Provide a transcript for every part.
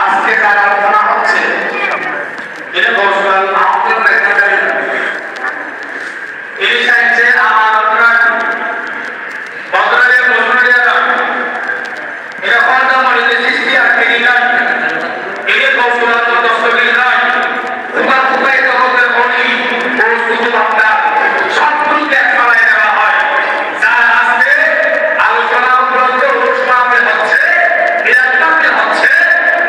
আজকে তার আলোচনা হচ্ছে এটা বর্ষাল আমাদের দেখা যায় না এই সাইডে আমার আপনার বদলের প্রশ্ন দেওয়া যাবে এটা কোনটা মনে সৃষ্টি আর কি না এটা বর্ষাল তো দস্তগীর নয় তোমার উপায় তখন বলি বস্তু ভাবনা সম্পূর্ণ এক মালায় দেওয়া হয় যার আজকে আলোচনা উপলব্ধ অনুষ্ঠানে হচ্ছে বিরাটভাবে হচ্ছে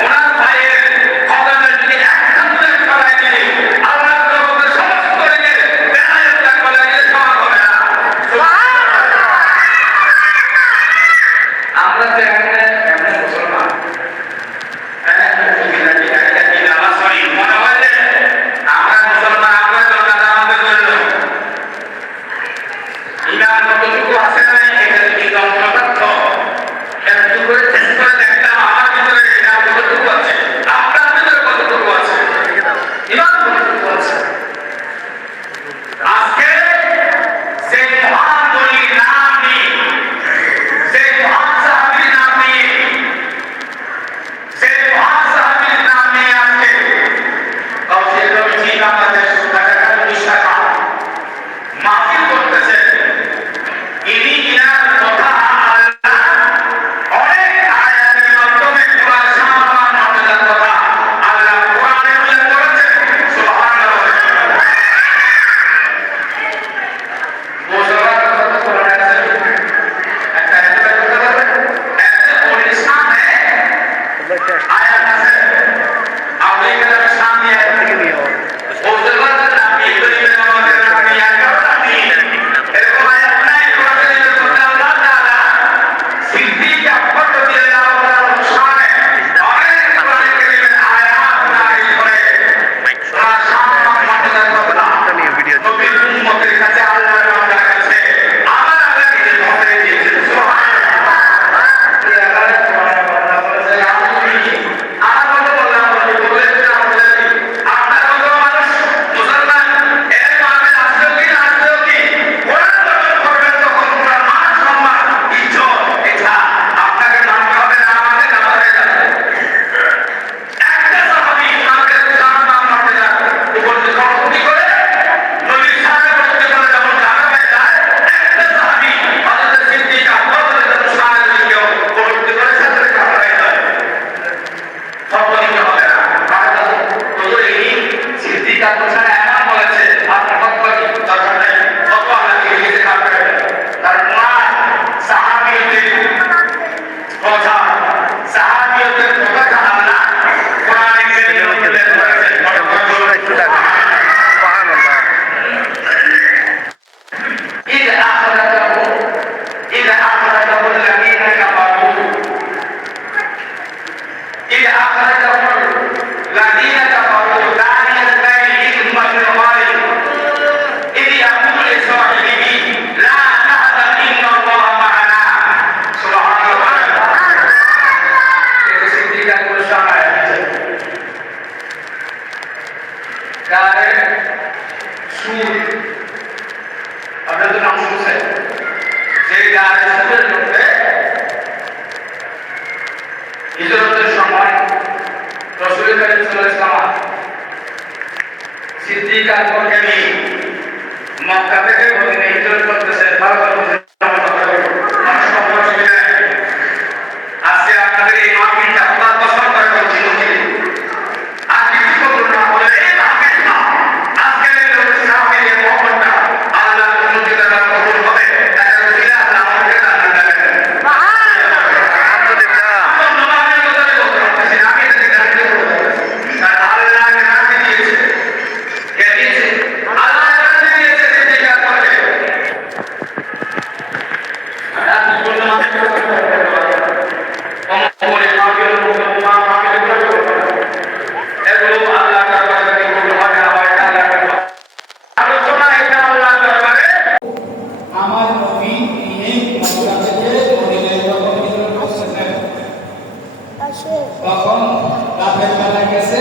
ওনার ভাইয়ের খবরের যদি একদম মালায় দিলে আল্লাহ জগতের সমস্ত রেখে বেড়ায় একটা মালায় দিলে সমান হবে না আমরা তো এমনি মুসলমান মনে হয় যে আমরা মুসলমান আমরা জনতা আমাদের জন্য ইমান কতটুকু আছে না এটা যদি যন্ত্র থাকতো একটু করে চেষ্টা করে দেখতাম আমার ভিতরে ইমান কতটুকু আছে আপনার ভিতরে কতটুকু আছে ইমান কতটুকু আছে আজকে সেই মহান বলির নাম নিয়ে সেই মহান সাহাবীর নাম নিয়ে সেই মহান সাহাবীর নাম নিয়ে আজকে কাউকে রয়েছি বাংলাদেশ ঢাকা বিশাখা মাহফিল করতেছে ইনি ইনার কথা আল্লাহ অনেক আয়াতের মাধ্যমে কোরআন সামান্য মর্যাদার কথা আল্লাহ কোরআনে উল্লেখ করেছেন সুবহানাল্লাহ মুসলমান কথা কোরআনে আছে একটা কথা বলতে এতে ওই সামনে আয়াত আছে আপনি কেন সামনে আয়াত থেকে নিয়ে মুসলমান আপনি ইব্রাহিমের আমাদের আপনি আপনি এরকম আয়াত নাই কোরআনের কথা আল্লাহ তাআলা সিদ্দিক আকবর রাদিয়াল্লাহু তাআলা শানে অনেক কোরআনের কারীমের আয়াত নাযিল করে তার সামনে মর্যাদার কথা নবীর উম্মতের কাছে আল্লাহর বান্দার কাছে আমার আল্লাহকে যে ধরে দিয়েছেন সুবহানাল্লাহ আমার কথা বললাম আপনার মতো মানুষ মুসলমান এর মানে আসলেও কি কোরআন যখন করবেন তখন কোরআন মান সম্মান ইজ্জত এটা আপনাকে মানতে হবে না আমাকে নামাতে যাবে একটা সাহাবী আমাদের সম্মান মানতে যায় উপর থেকে কর্তৃত্ব করে নবীর সামনে বসতে করে যখন জানা হয়ে যায় একটা সাহাবী হযরত সিদ্দিক আকবর রাদিয়াল্লাহু তাআলা কেউ কর্তৃত্ব করে সাথে কাটা হয়ে যায় সম্মানিত হবে না হুজুর এই সিদ্দিক আকবর ছাড়া এমন বলেছে আপনার কথা কি দরকার নেই কত আল্লাহকে লিখে কাটবে তার কোরআন সাহাবীদের কথা সাহাবীদের কথা আল্লাহ কোরআনে কারীমে উল্লেখ করেছেন সুবহানাল্লাহ إذا أخرجه الذين كفروا إذا أخرجه الذين كفروا ثاني اثنين إذ هما في الغار إذ يقول لصاحبه لا تحزن إن الله معنا سبحان الله এটা সিদ্দিক আকবর সাহায় গায়ে সুর আপনাদের নাম শুনছেন যে গায়ে সুরের মধ্যে হিজরতের সময় রাসূল করিম সাল্লাল্লাহু আলাইহি ওয়াসাল্লাম সিদ্দিক আকবরকে নিয়ে মক্কা থেকে মদিনা হিজরত করতেছেন আজকে আপনাদের এই মাহফিলটা আল্লাহ পছন্দ করে বলছি আর কিছু করুন না বলে এই মাহফিলটা আজকের এই সাহাবীদের মহব্বতটা আল্লাহর অনুমতিতে কবুল হবে তাই রাসূল আল্লাহ আমাকে জান্নাত দেবেন আলহামদুলিল্লাহ নবীর কথা বলতে পারতেছি আমি এটা জানতে পারছি আল্লাহ আমাকে দিয়েছে কে দিয়েছে আল্লাহ আমাকে দিয়েছে সিদ্দিক আকবরকে আপনি বললেন আমাকে তখন রাতের বেলা গেছে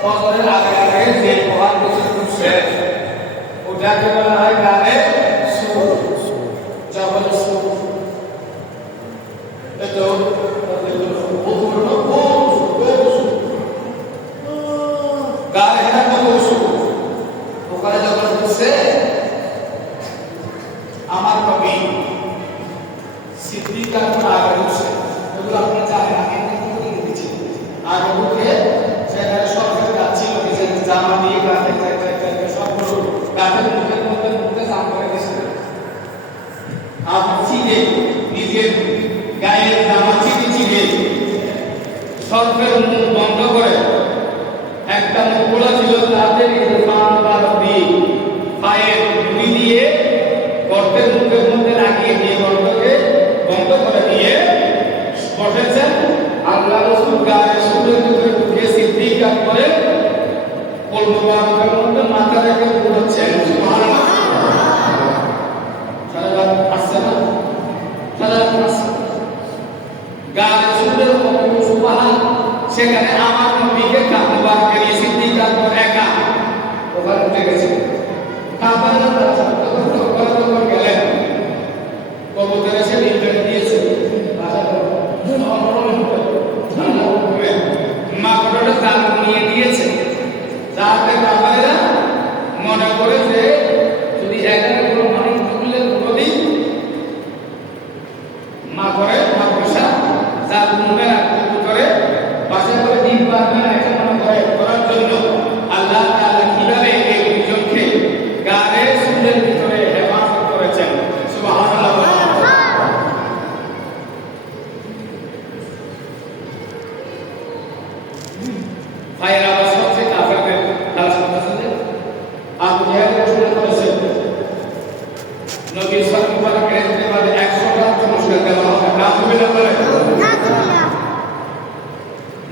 ফজরের আগে আগে যে কোরআন গোসল করছে ওটাকে বলা হয় গানে সুর জবর সুর তো সর্পের মুখ বন্ধ করে একটা মুখ খোলা ছিল, তাতে পায়ের মুড়ি দিয়ে গর্তের মুখের মধ্যে লাগিয়ে দিয়ে গর্তকে বন্ধ করে দিয়ে বসেছেন। আল্লাহ রাসূল গায়ে সুরের ভিতরে ঢুকে সিদ্দিক করে কোল মুবারকের মধ্যে মাথা রেখে ঘুরছেন। সুবহানাল্লাহ। সারা রাত আসছে না, সারা রাত আসছে গায়ে সুরের মধ্যে সুবহান। সেখানে আমার নবীকে কাঁধ মুবারকে নিয়ে সিদ্দিক আকবর একা ওখানে উঠে গেছে। কাবার গেলেন, কবুতর এসে নির্দেশ দিয়েছে মা কতটা দাম নিয়ে দিয়েছে, যাতে কাবারেরা মনে করে যে যদি এখানে কোনো মানুষ ঢুকলে কোনোদিন মা করে মা পোষা যার মুখে করে বাসা করে দিন পারবে না, এটা মনে করে করার জন্য আল্লাহ তাআলা কিভাবে এই দুজনকে গায়ের সুরের ভিতরে হেফাজত করেছেন। সুবহানাল্লাহ। ভাইরা সবচেয়ে কাফেরদের লাশ করতেছে আবু জাহেল শুরু করেছে নবী সাল্লাল্লাহু আলাইহি ওয়াসাল্লাম 100 টা পুরস্কার দেওয়া হবে। কাফেররা বলে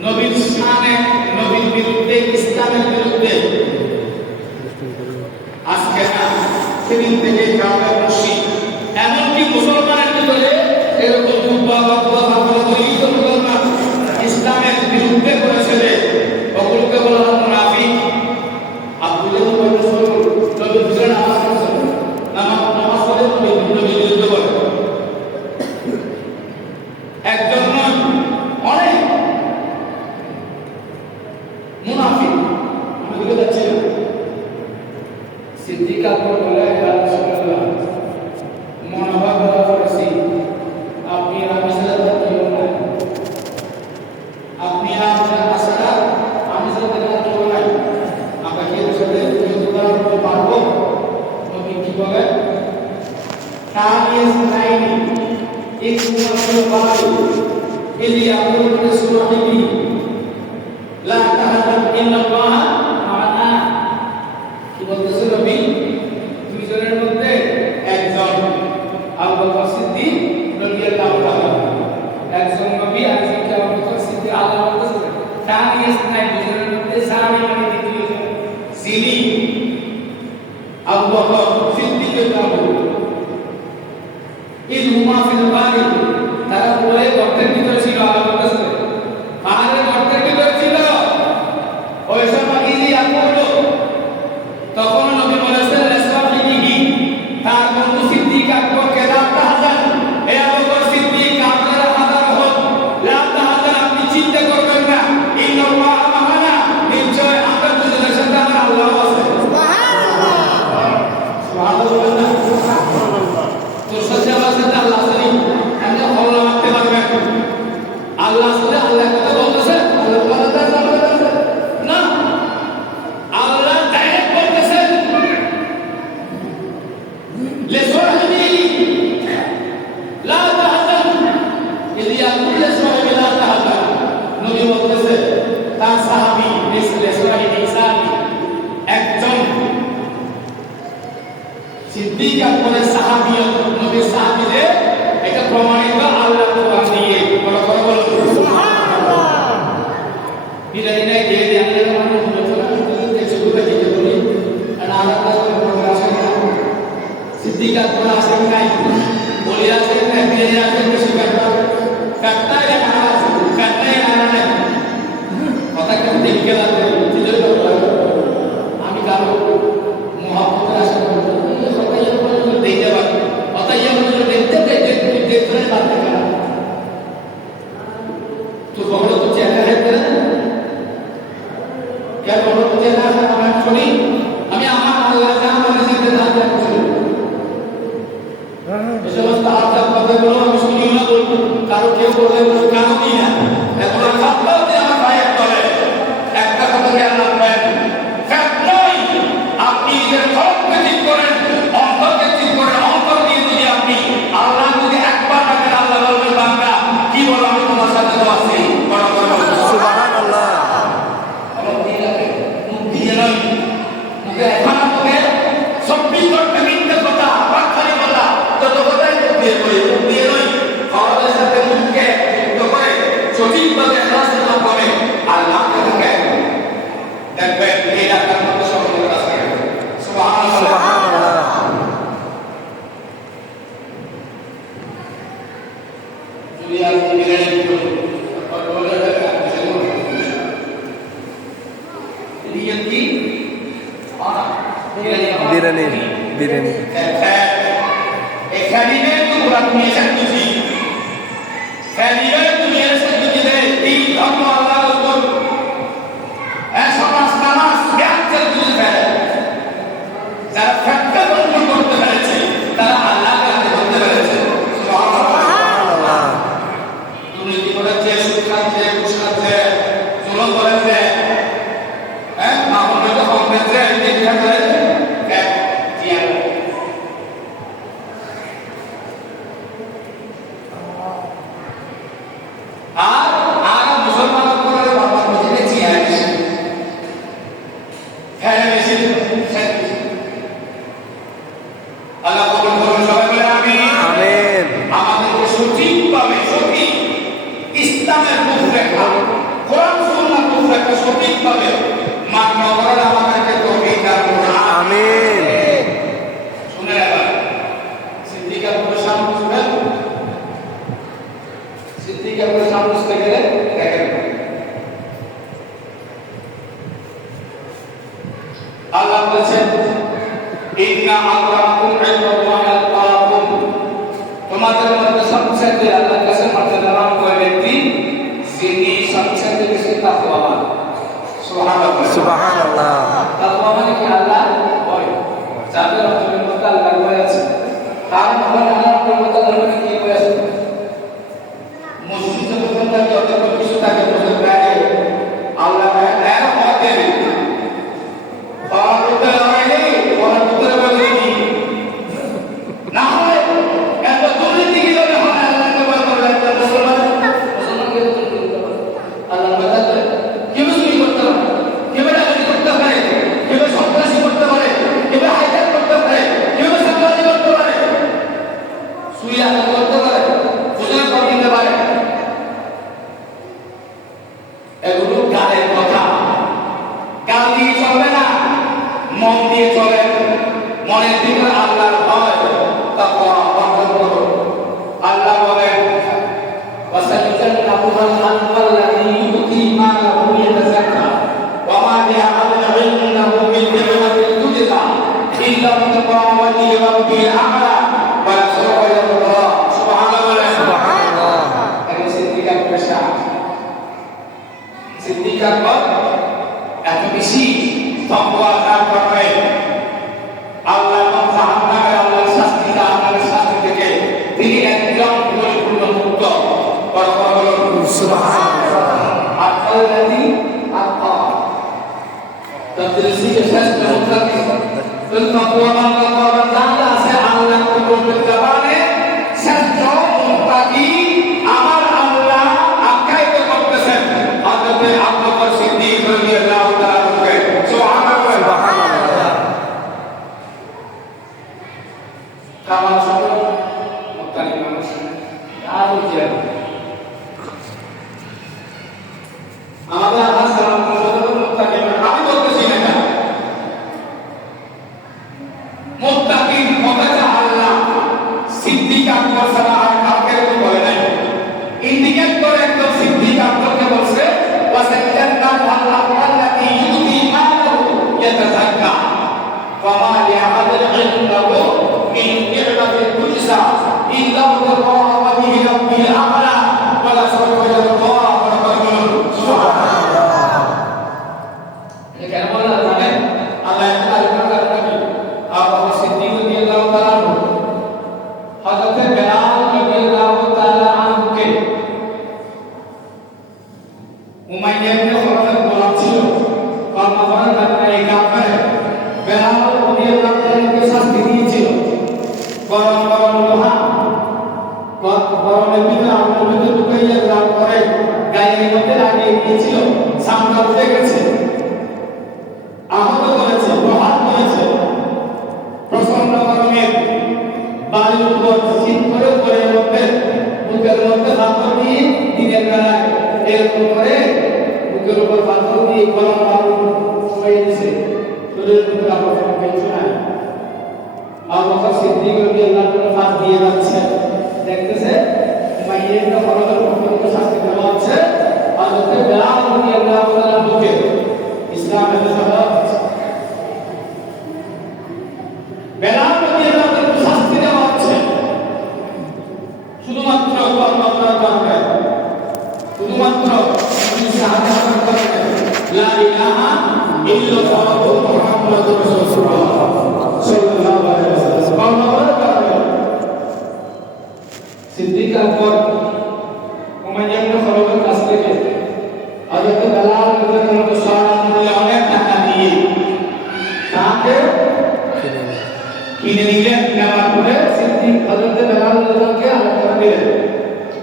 নবীর শানে, নবীর বিরুদ্ধে, ইসলামের বিরুদ্ধে আজকে না সেদিন থেকে কাফের মুশরিক এমনকি মুসলমানের ভিতরে এরকম মুসলমান ইসলামের বিরুদ্ধে করেছে যে ওগুলোকে বলা হয় মুনাফিক। আব্দুল্লাহ ইবনে মাসউদ নবীর বিরুদ্ধে নামাজ পড়ে নবীর বিরুদ্ধে বলে একজন নয়, অনেক মুনাফিক। আমি বলে যাচ্ছি সিদ্দিক আকবর বলে মনোভাব দেওয়া করেছি, আপনি আমি সাথে কেউ নাই, আপনি আমার আশা আমি সাথে কেউ নাই, আপনাকে এর সাথে যুদ্ধ করতে পারবো। নবী কি বলে কামিয়াস নাইনি এক মুনাফিক বাড়ি ইলি আব্দুল রাসূলুল্লাহি লা তাহাদান ইন্নাল্লাহ মা'ানা। কি বলতেছে নবী? দুইজনের মধ্যে একজন আবু বকর সিদ্দিক রাদিয়াল্লাহু তাআলা, একজন নবী একজন আবু বকর সিদ্দিক। আল্লাহ বলতেছে কামিয়াস নাই, দুইজনের মধ্যে সাহাবী মানে দ্বিতীয়জন যিনি আবু বকর সিদ্দিকের নাম ইদ হুমা ফিল বারি, তারা বলে গর্তের ভিতরে ছিল। আল্লাহ বলতেছে পাহাড়ের গর্তের ভিতরে ছিল। ওই সময় ইদি আকবর তখন নবী বলেছেন রাসূলুল্লাহি তার বন্ধু সিদ্দিক আকবরকে লা তাহজান, হে আবু বকর সিদ্দিক আপনারা হাজার হন, লা তাহজান আপনি চিন্তা করবেন না, ইন্নাল্লাহ মা'ানা নিশ্চয় আমরা দুজনের সাথে আমার আল্লাহ আছে। সুবহানাল্লাহ। সুবহানাল্লাহ। তোর সাথে আমার সাথে আল্লাহ আছে, আমরা আল্লাহ মানতে পারবেন। আল্লাহ সাথে আল্লাহ কথা বলতেছে, আল্লাহ কথা না, আল্লাহ ডাইরেক্ট বলতেছেন লিসরাহি লা তাহজান ইদি ইয়াকুল লিসরাহি লা তাহজান। নবী বলতেছে তার সাহাবী লিসরাহি ইনসানি একজন সিদ্দিক আকবরের সাহাবীও নবীর সাহাবীদের এটা প্রমাণিত আল্লাহ কোরআন দিয়ে। বড় করে বলো সুবহানাল্লাহ। বিদায় নাই দিয়ে দিয়ে আমরা মানুষ দেখে বুঝতে দিতে বলি আর আল্লাহ করে আসে না। সিদ্দিক আকবর আসে নাই, বলি আসে নাই, বিয়ে আসে বেশি কাটতাই না আছে, কাটতাই না না কথা কেন দেখে লাগবে বুঝতে পারবে। আমি কারো মুহাব্বতের আশা করব সবাই বলে দেখতে পারবে, অতএব আমরা দেখতে দেখতে দেখতে পারবে না। তো বড় তো চেহারা দেখতে না কেন, বড় তো চেহারা আমরা শুনি। আমি আমার আল্লাহ জান মানে জিতে দাঁড়িয়ে আছি। এই সমস্ত আত্মার কথাগুলো আমি শুনি না, বলবো কারো কেউ বলে কারো কি না। এখন সবটাও যে আমার ভাইয়ের তলে একটা কথা জ্ঞান রাখবেন, আপনি নিজের ধর্মকে ঠিক করেন, অন্তরকে ঠিক করেন। অন্তর দিয়ে যদি আপনি আল্লাহ যদি একবার ডাকেন, আল্লাহ বলবেন বান্দা কি বলো আমি তোমার সাথে তো আছি। এখন আমাকে 24 ঘন্টা মিথ্যে কথা বাক্যালি কথা যত কথাই মুখ দিয়ে নই আমাদের সাথে মুখকে যুক্ত করে সঠিকভাবে রাস্তা না করে আল্লাহ তাকে দেখবেন এই রাস্তার মধ্যে সকলের রাস্তা সুবহানাল্লাহ দুনিয়ার biryani biryani Kalimat itu bukan punya satu sih. Kalimat itu punya satu jadi di Allah Taala itu. Sama yang terjadi. Cara fakta pun berterbangan. Cara Allah kan berterbangan. Subhanallah. Dunia ini pada jenis sukan, zulm boleh. Namun kita kompeten ini kita boleh. Allah berfirman, Inna akramakum indallahi atqakum. তোমাদের মধ্যে সবচেয়ে আল্লাহর কাছে মর্যাদাবান ওই ব্যক্তি যিনি সবচেয়ে বেশি তাকওয়াবান। সুবহানাল্লাহ। সুবহানাল্লাহ। তাকওয়া মানে কি আল্লাহ ভয়। যাদের অন্তরের মধ্যে আল্লাহর ভয় আছে তার মধ্যে আল্লাহর মধ্যে আল্লাহর কি ভয় আছে? মসজিদে যখন যত কিছু থাকে বলে প্রায় আল্লাহ এর ভয় দেবে। মনের ভিতরে আল্লাহর ভয় তাকওয়া অর্জন করো। আল্লাহ বলেন ওয়াসাইয়ান্নাহুল আল্লাযী ইউতি মালাহু ইয়াতাযাক্কা ওয়া মা লিআহাদিন ইনদাহু মিন নি'মাতিন তুজজা ইল্লা বিতাওয়াতি রাব্বিল আ'লা ওয়া সাওফা ইয়ারদা। সুবহানাল্লাহ। সুবহানাল্লাহ। এই সিদ্দিকার পেশা সিদ্দিকার পদ এত বেশি তাকওয়া দান করে আল্লাহ আল্লাহর শাস্তি থেকে তিনি একদম পরিপূর্ণ মুক্ত। সুবহানাল্লাহ। আল্লাযী আত্মা তদরিসি শেষ মুত্তাকি তাকওয়া বান্দা আছে আল্লাহর কুরবানের জবানে শ্রেষ্ঠ মুত্তাকি আমার আল্লাহ আখ্যায়িত করতেছেন হযরত আবু বকর সিদ্দিক রাদিয়াল্লাহু তাআলা আনহু। সুবহানাল্লাহ। কামাল সব মুত্তাকি মানুষ আর বুঝে আমাদের আল্লাহ সালাম করতে মুত্তাকি আমি বলতেছি না মুত্তাকি কথা আল্লাহ সিদ্দিক আকবর সারা আর কাউকে বলে নাই ইন্ডিকেট করে একদম সিদ্দিক আকবরকে বলছে ওয়াসাইয়ান্নাহুল আল্লাযী ইউতি মালাহু ইয়াতাযাক্কা ওয়া মা লিআহাদিন ইনদাহু মিন নি'মাতিন তুজজা ইল্লা বিতাওয়াতি রাব্বিল আ'লা ওয়া লা সাওফা ইয়ারদা। সুবহানাল্লাহ। এটা কেমন লাগে আল্লাহ তাআলা বলেন আবু বকর সিদ্দিক রাদিয়াল্লাহু তাআলা হযরত বেলাল রাদিয়াল্লাহু তাআলা আনহুকে উমাইয়া ইবনে খলফের গোলাম ছিল কর্মকরার কারণে এই কাজ করে বেলাল রাদিয়াল্লাহু তাআলাকে শাস্তি দিয়েছিল। গরম গরম লোহা গরমের ভিতরে আগুনের ভিতরে ঢুকাইয়া গ্রাম করে গায়ের মধ্যে লাগিয়ে দিয়েছিল। সামনে উঠে গেছে, আহত করেছে, লোহার দিয়ে বাড়ির উপর শীত করে ঘরের মধ্যে বুকের মধ্যে পাথর দিয়ে দিনের বেলায় এরকম করে বুকের উপর পাথর দিয়ে গরম আগুন হয়ে গেছে শরীরের মধ্যে আবার কিছু নাই আর বকর সিদ্দিক রাদিয়াল্লাহু আনহু পাশ দিয়ে যাচ্ছে দেখতেছে মাইয়ের হরদের পক্ষ শাস্তি দেওয়া হচ্ছে আর হচ্ছে বেলাল রাদিয়াল্লাহু আনহুকে ইসলামের সাথে বেলাল রাদিয়াল্লাহু আনহু শাস্তি দেওয়া হচ্ছে শুধুমাত্র কলমা পড়ার কারণে শুধুমাত্র শাহাদাত পড়ার কারণে লা ইলাহা ইল্লাল্লাহ মুহাম্মাদুর রাসূলুল্লাহ সাল্লাল্লাহু আলাইহি ওয়াসাল্লাম কলমা পড়ার কারণে সিদ্দিক আকবর উমাইয়া ইবনে খালদের কাছ থেকে হযরত বেলাল রাদিয়াল্লাহু আনহু সারা মূল্যে অনেক টাকা দিয়ে তাকে কিনে নিলেন নেওয়ার পরে সিদ্দিক হযরত বেলাল রাদিয়াল্লাহুকে আলাদা করে দিলেন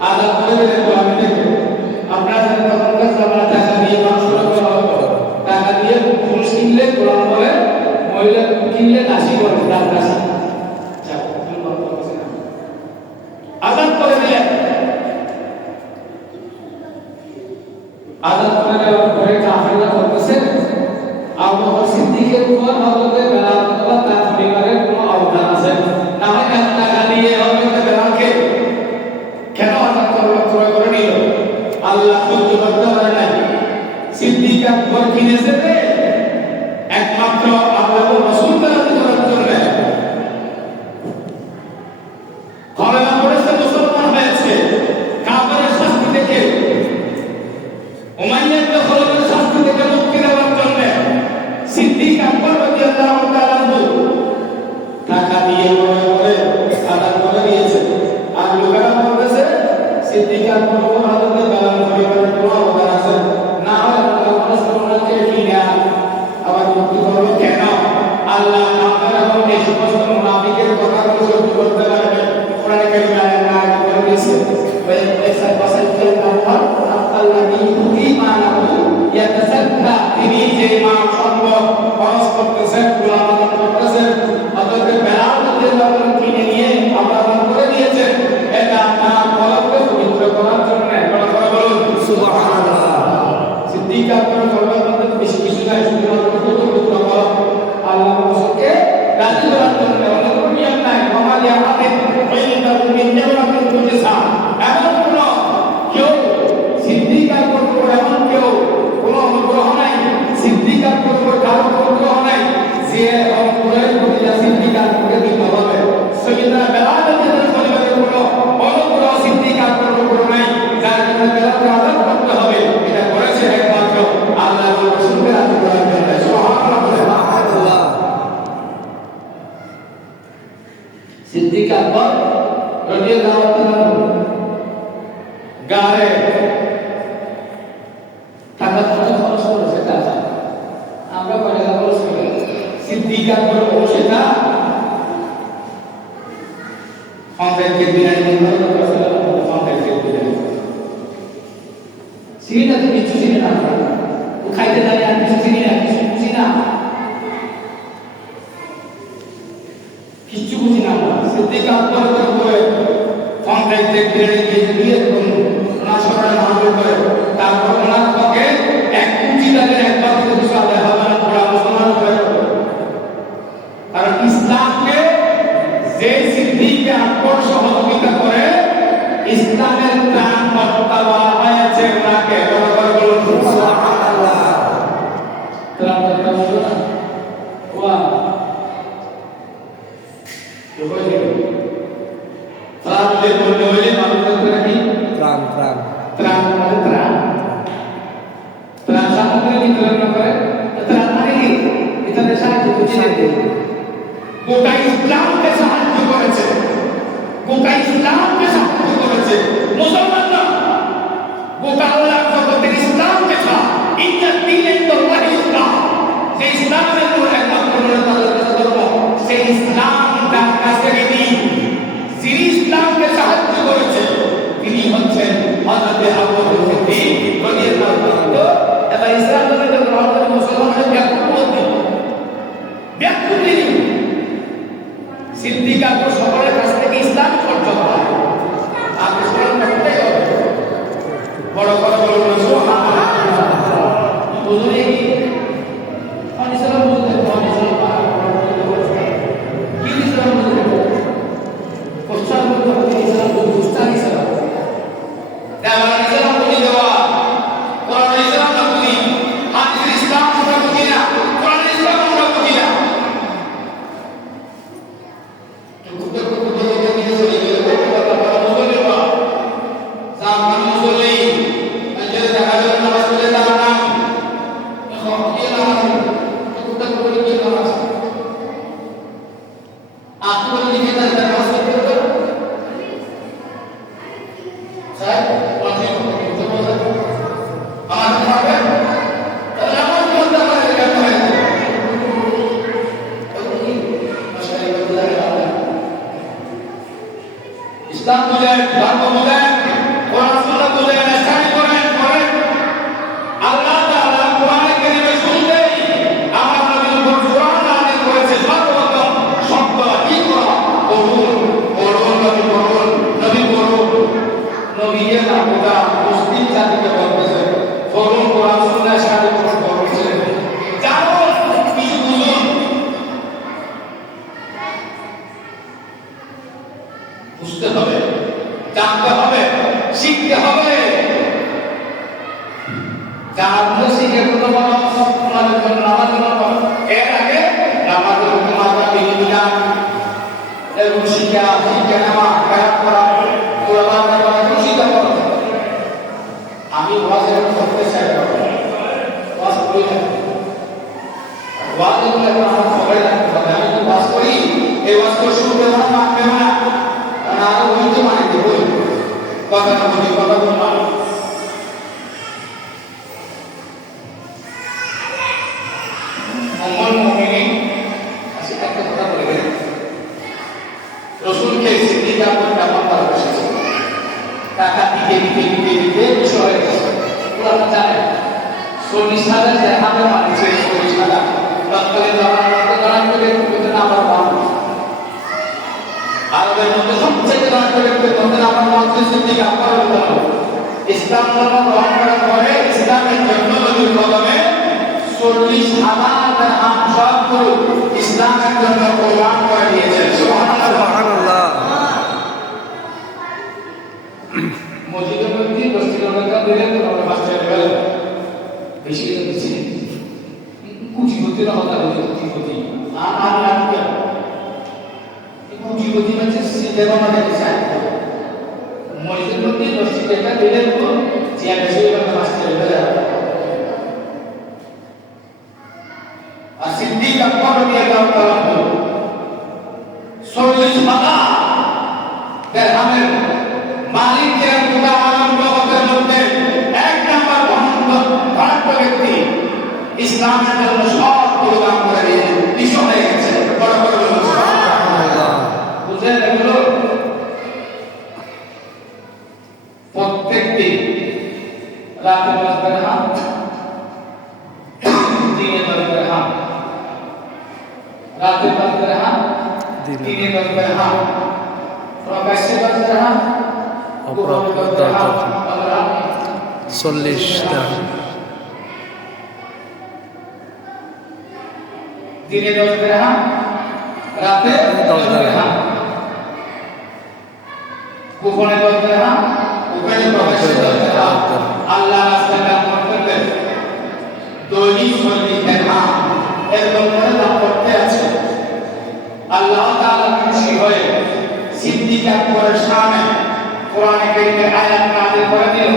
আলাদা করে দিলেন গোলামি থেকে আপনারা জানেন তখনকার জামানা টাকা দিয়ে মানুষের করা হতো টাকা দিয়ে পুরুষ কিনলে গোলাম বলে মহিলা কিনলে দাসী বলে দাস দাসী আজাদ করে দিলেন আজাদ করে দেওয়ার পরে কাফেররা বলতেছে আবু বকর সিদ্দিকের উপর হযরত বেলাল অথবা তার পরিবারের কোনো অবদান আছে না হয় এত টাকা দিয়ে হযরত বেলালকে কেন আজাদ ক্রয় করে নিল আল্লাহ সহ্য করতে পারে নাই সিদ্দিক আকবর কিনেছে একমাত্র আল্লাহ ও রাসূল রাজি করার জন্য কলেমা পড়েছে মুসলমান হয়েছে কাফেরের শাস্তি থেকে উমাইয়া ইবনে খালদের শাস্তি থেকে মুক্তি দেওয়ার জন্য সিদ্দিক আকবর রাদিয়াল্লাহু তাআলা টাকা দিয়ে করে আদান করে দিয়েছে আর লোকেরা বলতেছে সিদ্দিক আকবর ও হযরত বেলাল পরিবারের কোনো অবদান আছে না হয় আল্লাহ মুসলমানকে কিনা আবার মুক্তি করবে কেন আল্লাহ আপনারা এবং এই সমস্ত মুনাফিকের কথাগুলো সহ্য করতে পারবে কোরআনে কারিমে আয়াত করে দিয়েছে ওয়াইসা ওয়াসাইয়াল আল্লাহ আল্লাহি ঈমানাহু ইয়াতাসাক্কা তিনি যে মা সর্ব খরচ করতেছেন গোলামি করতেছেন হযরত বেলাল রাদিয়াল্লাহু আনহু কিনে নিয়ে আবাদ করে দিয়েছেন এটা তার কলবকে পবিত্র করার জন্য বলা বলুন সুবহানাল্লাহ সিদ্দিক আকবর কলবের মধ্যে বেশি কিছু নাই শুধুমাত্র পবিত্র করা আল্লাহ রাসূলকে রাজি করার জন্য অন্য কোনো নিয়ম নাই মামালিয়া হাদিস ওয়াইদা মিন জাওরাতিন তুলিসা এমন কোন কেউ সিদ্দিক আকবর এমন কেউ কোন অনুগ্রহ নাই সিদ্দিক আকবর কারো অনুগ্রহ নাই যে অনুগ্রহের প্রতি সিদ্দিক আকবরকে দিতে হবে সৈয়দনা বেলাল রাদিয়াল্লাহু পরিবারের কোনো অনুগ্রহ সিদ্দিক আকবর উপর নাই যার জন্য বেলালকে আযাদ করতে হবে এটা করেছে একমাত্র আল্লাহ ও রাসূলকে রাজি করার জন্য সুবহানাল্লাহ সিদ্দিক আকবর রাদিয়াল্লাহু তাআলা গারে টাকা খরচ করেছে টাকা আমরা কয়টা খরচ করি সিদ্দিক আকবর ও সেটা আমাদেরকে বিনানি আমাদেরকে বিনানি সিনা তো কিছু চিনি না ও খাইতে জানি আর কিছু চিনি না কিছু বুঝি না কিছু বুঝি না সিদ্দিক আকবর করে আমাদেরকে বিনানি দিয়ে নাশকরা নাম করে তারপর ওনার পক্ষে এক কোটি টাকার একবার কিছু আদায় হবে না পুরো মুসলমান হয়ে যাবে কারণ ইসলামকে যে সিদ্দিক আকবর সহযোগিতা করে ইসলামের প্রাণ কর্তা বলা হয়েছে ওনাকে বরাবর বলুন সুবহানাল্লাহ প্রাণ কর্তা বলুন না ওয়া প্রাণ বলতে হলে মানুষের করে কি প্রাণ প্রাণ ত্রাণ মানে ত্রাণ ত্রাণ সামগ্রী বিতরণ করে ত্রাণ মানে কি এখানে সাহায্য করছে গোটা ইসলামকে সাহায্য করেছে গোটা ইসলামকে সাহায্য করেছে মুসলমানরা গোটা আল্লাহ জগতের ইসলামকে ইন্না দ্বীনা ইনদাল্লাহি ইসলাম যে ইসলামের উপর একমাত্র ধর্ম সেই ইসলাম তার কাছে দিন যিনি ইসলামকে সাহায্য করেছে তিনি হচ্ছেন হযরত আবু বকর সিদ্দিক রাদিয়াল্লাহু আনহু এবং ইসলাম ধর্মের গ্রহণ করে মুসলমানদের ব্যাকুল তিনি সিদ্দিক আকবর সকলের কাছ থেকে বুঝা দিছে না দেওয়া ইসলাম বুঝি দেওয়া কোরআন ইসলাম না বুঝি হাদিস ইসলাম আমরা বুঝি না কোরআন ইসলাম আমরা বুঝি না তো কুকুর কুকুর বলে দিয়ে চলে গেল কথা বলা বলে বা জামান মুসল্লি আজকে দেখা গেল নামাজ পড়ে তার নাম এখন কি নাম কুকুর কুকুর কি নাম আপনি লিখে দেন নামাজ পড়তে পারবেন স্যার অনেক কিছু বলতে আমাদের পারবে তাহলে নামাজ পড়তে পারে কেন হয় ইসলাম বুঝেন ধর্ম বুঝেন কোরআন সুন্নাহ বুঝেন স্টাডি করেন আল্লাহ তাআলা কোরআনে কারীমে শুনতেই আমার নবীর উপর কোরআন নাযিল করেছে সর্বপ্রথম শব্দ ইকরা পড়ুন নবী পড়ুন নবীর নামটা মুসলিম জাতিকে বলতেছে পড়ুন কোরআন সুন্নাহ স্টাডি করুন বলছে জানো কিছু বুঝুন বুঝতে হবে জানতে হবে শিখতে হবে জানলে শিখে কোনো মানুষ আমাদের জন্য নামাজ পড়া এর আগে নামাজের হুকুমাত বিধিবিধান এবং শিক্ষা নেওয়া খারাপ করা কোরআন দেওয়া শিক্ষা করা আমি ওয়াজের করতে চাই ওয়াজ করি না ওয়াজের এখন আমার সবাই রাখতে হবে আমি তো ওয়াজ করি এই ওয়াজ করে শুরু করবো না মানবে না আরো বলতে মানে দেবো কথা না বলি কথা বলবো মোহাম্মদ মুমিনিন আসলে একটা কথা বলে গেলেন রসুলকে সিদ্দিক আকবর টাকা পাওয়া বসেছে টাকা দিতে বিষয় হয়ে গেছে ওরা জানে 40,000 দেড়হামের মানিছে 40,000 তৎকালীন জমানার মধ্যে নাম্বার 1 আরবের মধ্যে সবচেয়ে জনপ্রিয় ব্যক্তি তখন আমার মধ্যে সিদ্দিক আকবর হলো ইসলাম ধর্ম গ্রহণ করার পরে ইসলামের জন্য নবীর কদমে 40,000 দিরহাম সবগুলো ইসলামের জন্য কোরবান করে দিয়েছেন সুবহানাল্লাহ মসজিদের মধ্যে 10 টাকা দিলে তো আমরা বাঁচতে পারব বেশি দিচ্ছি কুচিপতি না হতা কুচিপতি আর লাগবে কুচিপতি মানে সিধা মানে চাই মসজিদের মধ্যে 10 টাকা দিলে তো যে বেশি আমরা বাঁচতে পারব আর সিদ্দিক আকবর রাদিয়াল্লাহু তাআলা 40,000 দিরহামের মালিকের উদাহরণ জগতের মধ্যে এক নাম্বার ভারত ব্যক্তি ইসলামের জন্য সব প্রদান করে দিয়ে বিশ্ব হয়ে গেছে বড় বড় বুঝলেন এগুলো প্রত্যেক দিন রাতে 10 দিরহাম দিনে 10 দিরহাম রাতে 10 দিরহাম দিনে 10 দিরহাম প্রকাশ্যে 10 দিরহাম অপ্রাপ্ত 40টা দিনে 10 দিরহাম রাতে 10 দিরহাম গোপনে 10 দিরহাম গোপনে প্রকাশ্যে 10 দিরহাম আল্লাহ রাস্তায় কাজ করতে দৈনিক 40 দিরহাম এরকম করে দাম করতে আছে আল্লাহ তাআলা খুশি হয়ে সিদ্দিক আকবরের সামনে কোরআনে কারীমের আয়াত নাযিল করে দিল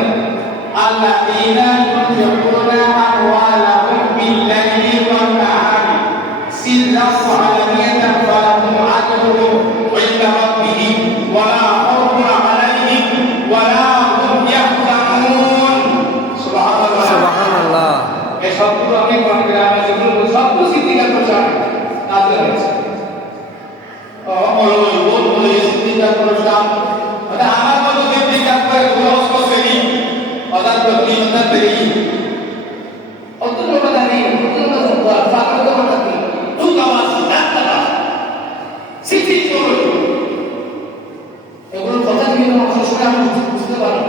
আল্লাযীনা ইউনফিকুনা আমওয়ালাহুম বিল-লাইলি ওয়ান-নাহারি সিররান ওয়া আলানিয়াতান ফালাহুম আজরুহুম 'ইনদা রাব্বিহিম ওয়া লা খাউফুন 'আলাইহিম ওয়া লা হুম ইয়াহজানুন সুবহানাল্লাহ এই শব্দগুলো আমি কোরআনে আমরা যেগুলো শব্দ সিদ্দিক আকবর সামনে নাযিল হয়েছে বলে সিদ্দিক আকবর সামনে আমার মতো সিদ্দিক আকবরের খরচ করছেনি অদার প্রতি অদার দেরি অত লোক দাঁড়িয়ে অত লোক ফাঁকা তো মাটি তুই আওয়াজ ডাক্তার সিটি চলো এগুলো কথা কি না মানুষ শুনে আমি বুঝতে পারি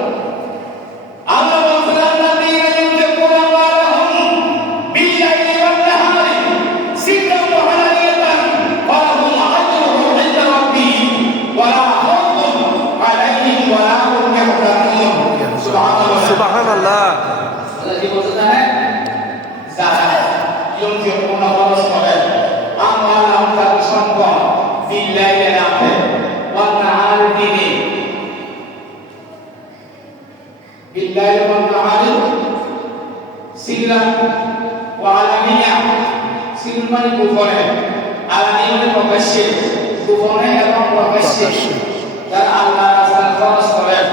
আল্লাহ বলছেন আল্লাযীনা ইউনফিকুনা আমওয়ালাহুম বিল-লাইলি ওয়ান-নাহারি সিররান ওয়া আলানিয়াতান ফালাহুম আজরুহুম 'ইনদা রাব্বিহিম ওয়া লা খাউফুন 'আলাইহিম ওয়া আল্লাহ কি বলতে জানেন যারা ইউনফিকুনা খরচ করেন আমওয়ালাহুম তাদের সম্পদ বিল্লাহি রাতে ওয়া নাহার দিনে বিল্লাহি ওয়া নাহার সিররা ওয়া আলানিয়া সিরমান কুফরে আলানিয়া প্রকাশ্যে কুফরে এবং প্রকাশ্যে যারা আল্লাহর রাস্তায় খরচ করেন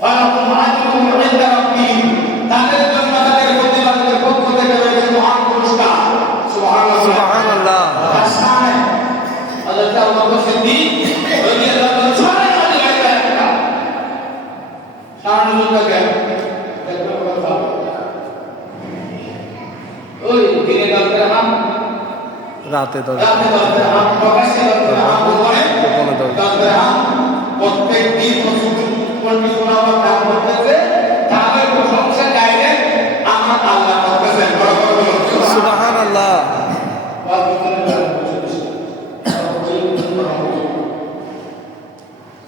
ফালাকুম আজরুহুম ইনদা রাব্বিহিম তাদের জন্য তাদের প্রতিপালকের পক্ষ থেকে রয়েছে মহান পুরস্কার সুবহানাল্লাহ আসানে আল্লাহ তাআলা সিদ্দিক রাদিয়াল্লাহু আনহু সারানুকে ওই দিনে দরকার হাম রাতে দরকার হাম প্রকাশ্যে দরকার হাম গোপনে দরকার হাম প্রত্যেক দিন কন্ডিশনাল কাজ করতেছে তাহলে প্রশংসা ডাইরেক্ট আমার আল্লাহ করতেছেন সুবহানাল্লাহ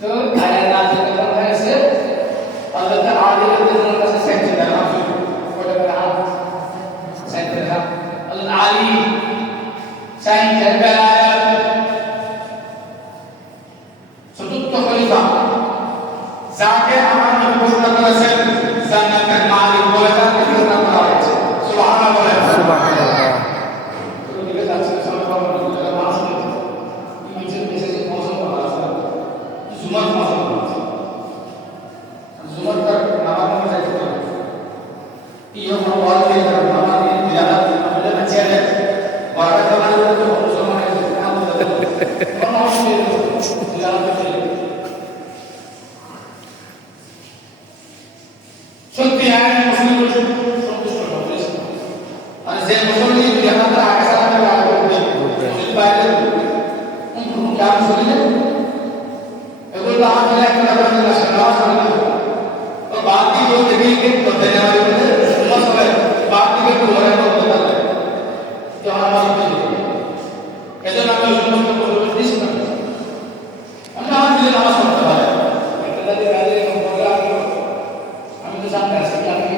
তো আয়াত আছে কথা হয়েছে আল্লাহ তাআলা আদিলের কাছে সেন্ট দেন ওটা করে হাত সেন্ট দেন আল্লাহ আলী সাইন জালাল চতুর্থ খলিফা যাকে আমার নবী ঘোষণা করেছেন জান্নাতের মালিক বলে তাকে ঘোষণা করা হয়েছে সুবহানাল্লাহ সুবহানাল্লাহ ওদিকে যাচ্ছে সাল্লাল্লাহু আলাইহি ওয়াসাল্লাম ইমিজের মেসেজে পৌঁছানো করা আছে জুমার মাসে জুমার তার নামাজ পড়ে যেতে হবে ইয়ো নওয়াজ কে নামাজ দিয়ে জিয়ারত আমাদের আছে বারো জনের তো মুসলমানের নাম বলতে কোন অসুবিধা জিয়ারত সত্যি আইন মুসলিম সন্তুষ্ট হবে আর যে মুসলিম জানাতে আগে সালাতে লাগবে মুসলিম বাইরে কাম শুনলে এগুলো আমাদের একটা কথা সমাজ করে তো বাকি जो देखिए तो देने वाले बंदे समझ गए बाकी के तो और को बता दे जो हमारा ऐसे ना मैं उसको को नहीं सुना हम आज ये नमाज पढ़ता है अल्लाह के पहले हम बोला हम तो जानते हैं क्या है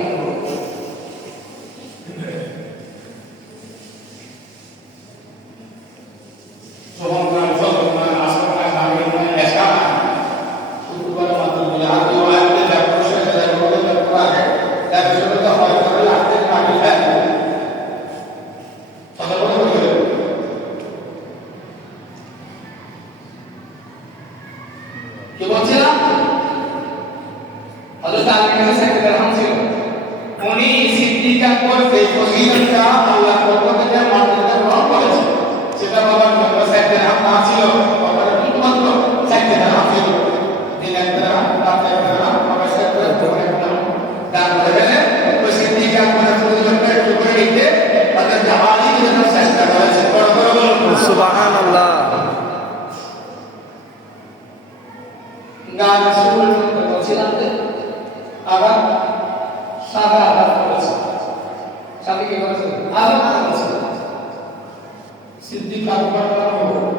সুবহানাল্লাহ গান শুরু করেছিলাম আবার সাদা আবার করেছে সাথে কি করেছে আবার করেছে সিদ্দিক আকবর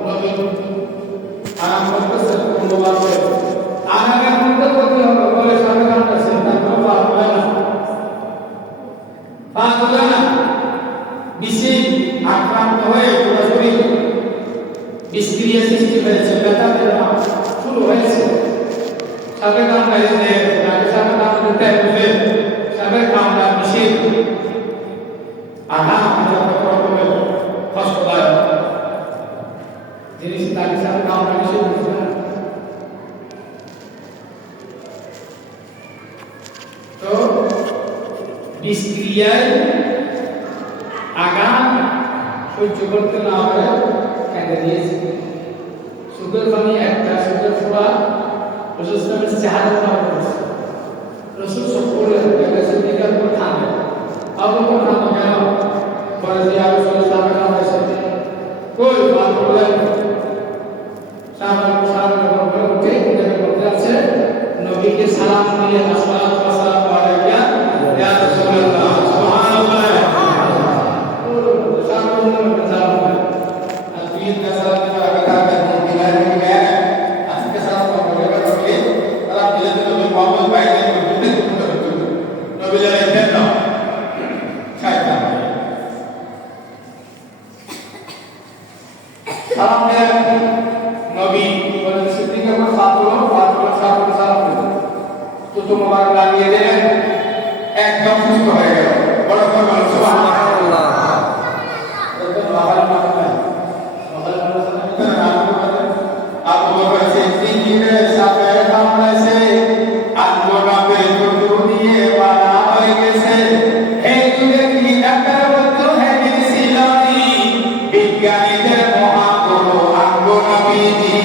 নবী আরাম করতেছে কোনবার আনাকে মধ্যে করতে হবে বলে সাথে কামটা চিন্তা করো পারবে না পারবে না বেশি আক্রান্ত হয়ে পুরো শরীর বিস্ক্রিয়া সৃষ্টি হয়েছে ব্যথা বেদনা শুরু হয়েছে সাথে কামটা এসে সাথে কামটা দিতে হবে সাথে কামটা বেশি আঘাত রকমের কষ্টদায়ক জিনিস তাকে সাথে কামটা বেশি তো বিস্ক্রিয়ায় আঘাত সহ্য করতে না পারে কেঁদে দিয়েছে সুখের পানি একটা সুখের ফোড়া রসুল চেহারা করেছে রসুল সব করলেন দিকের উপর থামে আবার থামো কেন পরে যে আরো চলে সামনে আমাদের সাথে কই বাদ করলেন সামনে সামনে বলবে উঠে বলতে আছে নবীকে সালাম দিয়ে আসসালাতু ওয়াসসালামু আলাইকা ইয়া রাসূলুল্লাহ সুবহানাল্লাহ যাইতেন না শয়তান সালাম দিলেন নবী বলেন সিদ্দিক আকবর সালাম দিলেন তো মোবারক লাগিয়ে দিলেন একদম সুস্থ হয়ে গেল বড় করে সুবহানাল্লাহ আবু বকর সিদ্দিকের সাথে কামড়েছে আত্মনাপে দুটো দিয়ে বানা হয়ে গেছে হে যুগে কি ডাক্তার বলতো হে দিছিলানি বিজ্ঞানীদের মহাগুরু আঙ্গনবীজি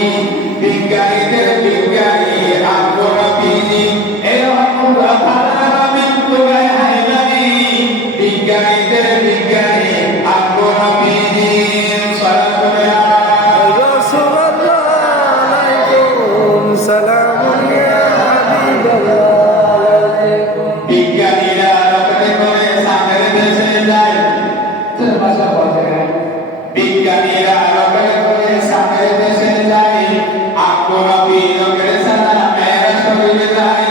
বিজ্ঞানীদের বিজ্ঞানী আঙ্গনবীজি হে আমরা ভালো মিত্র হাইলানি বিজ্ঞানীদের বিজ্ঞানী আঙ্গনবীজি সালাম ইয়া হাবিবাল্লাহ বিজ্ঞানীরা রকেটে করে সামনের দেশে যায় ভাষা বলতে বিজ্ঞানীরা রকেটে করে সামনের দেশে যায় আকবরবি রকেটে সারা মেরাজ করে যায়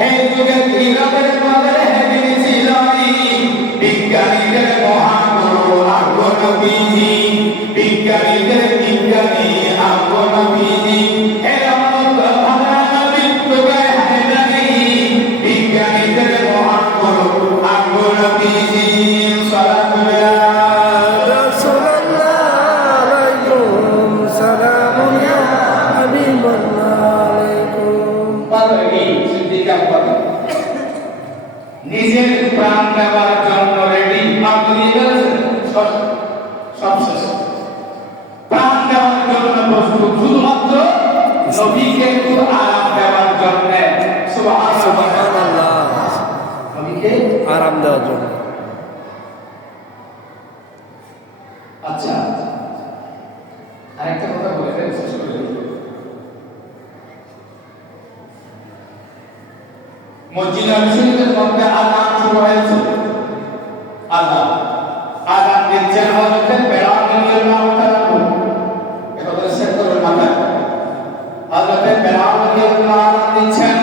হে যুগে কি রকেট বলে হে দিছিলানি বিজ্ঞানীদের মহাগুরু আকবরবিজি বিজ্ঞানীদের বিজ্ঞানী আকবরবিজি হে বিজ্ঞানীদের মহাগুরু আকবরবিজি সালাম রাসূলুল্লাহ আলাইকুম সালাম ইয়া হাবিবাল্লাহ আলাইকুম পারবি সিদ্দিক আকবর নিজের প্রাণ দেওয়ার জন্য রেডি আপনি সব শেষ প্রাণ দেওয়ার জন্য প্রস্তুত শুধুমাত্র নবীকে একটু আরাম দেওয়ার জন্য সুবহানাল্লাহ নবীকে আরাম দেওয়ার জন্য আচ্ছা আরেকটা কথা বলে দেন শেষ করে দেব মসজিদ শরীফের মধ্যে আযান শুরু হয়েছে আযান দিচ্ছেন হযরত বেলাল রাদিয়াল্লাহু তাআলা এটা সেক্টরের মাথা হযরত বেলাল রাদিয়াল্লাহু আনহু দিচ্ছেন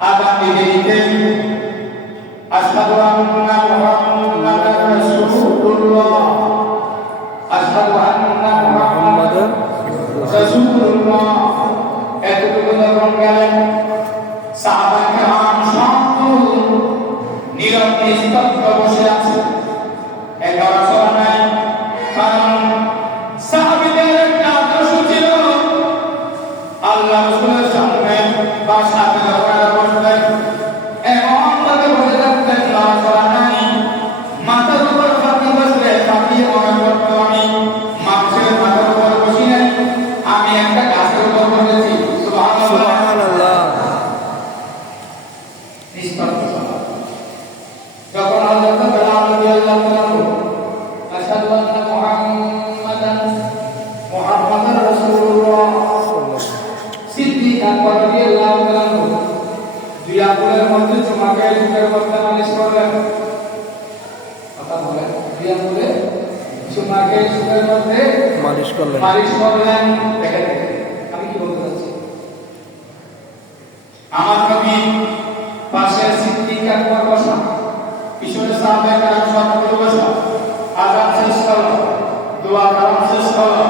আযান দিতে আশহাদু আন্না মুহাম্মাদার রাসূলুল্লাহ আশহাদু আন্না মুহাম্মাদার রাসূলুল্লাহ এতটুকু যখন গেলেন সাহাবায়ে কেরাম সব নীরব নিস্তব্ধ বসে আছে এগারো চলা নাই কারণ সাহাবীদের একটা আদর্শ ছিল আল্লাহ রাসূলের সামনে বা সাথে ওরা বসবেন এমন ভাবে বসে থাকতেন চলা নাই মাথার উপর পাখি বসলে পাখি মনে করতো আমি মানুষের মাথার উপর বসি নাই আমি একটা গাছের উপর বসেছি সুবহানাল্লাহ যখন হযরত বেলাল রাদিয়াল্লাহু আনহু আশহাদু আন্না মুহাম্মাদার রাসূলুল্লাহ সিদ্দিক আকবর রাদিয়াল্লাহু আনহু দুই আঙ্গুলের মধ্যে চুমাকে মুখের মধ্যে মালিশ করলেন কথা বলেন দুই আঙ্গুলে চুমাকে মুখের মধ্যে মালিশ করলেন দেখেন আমি কি বলতে চাচ্ছি আমার নবী পাশে সিদ্দিক আকবর বসা পিছনে সাহাবায়ে কেরাম সবগুলো বসা আযান শেষ হলো দোয়া কালাম শেষ হলো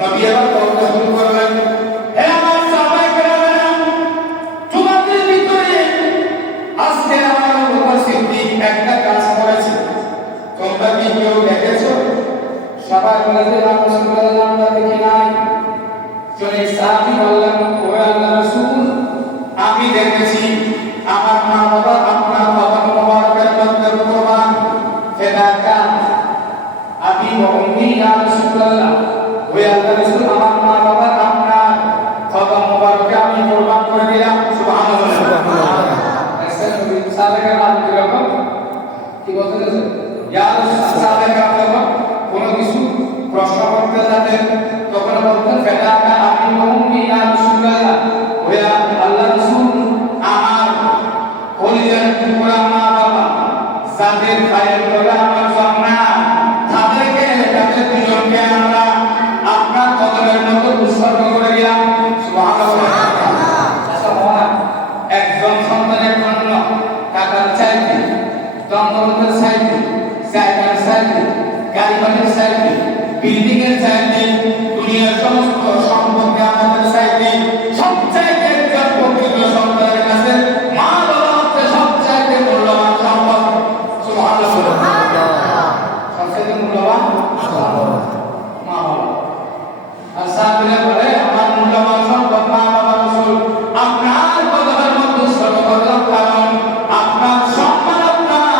নবী এবার বলতে শুরু করলেন হে আমার সাহাবায়ে কেরাম তোমাদের ভিতরে আজকে আমার উপর সিদ্দিক একটা কাজ করেছে তোমরা কি কেউ দেখেছো সবাই বলেছে রাসূলুল্লাহ আমরা দেখি নাই চলে সাহাবী বললেন ও আল্লাহর রাসূল আমি দেখেছি আমার মা বাবা আপনার বাবা মোবারকের মধ্যে কুরবান ফেদাকা আবি ওয়া উম্মি ইয়া রাসূলুল্লাহ ওই আল্লাহর রাসূল আমার মা বাবা আপনার বাবা মোবারককে আমি কুরবান করে দিলাম সুবহানাল্লাহ সুবহানাল্লাহ এসে নবী সাহাবায়ে কেরাম এরকম কি বলতেছে ইয়া রাসূল সাহাবায়ে কেরাম কোনো কিছু প্রশ্ন করতে যাতেন তখন বলতেন ফেদাকা আবি ওয়া উম্মি ইয়া রাসূলুল্লাহ ওই আল্লাহর রাসূল আমার কলিজার টুকরা মা বাবা যাদের ভাইয়ের করে আমার জানা তাদেরকে তাদের দুজনকে আমরা আপনার কদমের মতো উৎসর্গ করে দিলাম সুবহানাল্লাহ একজন সন্তানের জন্য টাকা দমদমের সাইডে, জায়গার সাইডে, গাড়িবাড়ির সাইডে, বিল্ডিং এর সাইডে, দুনিয়ার সমস্ত সম্পত্তি আমাদের সাইডে, সব চাইতে একজন প্রকৃত সন্তানের কাছে মা বাবা হচ্ছে সব চাইতে মূল্যবান সম্পদ। সুবহানাল্লাহ। সবচেয়ে মূল্যবান সম্পদ মা বাবা। আর সাহাবীরা বলে আমার মূল্যবান সম্পদ মা বাবা। রাসূল আপনার কথার মধ্যে সর্বপ্রথম কারণ আপনার সম্মান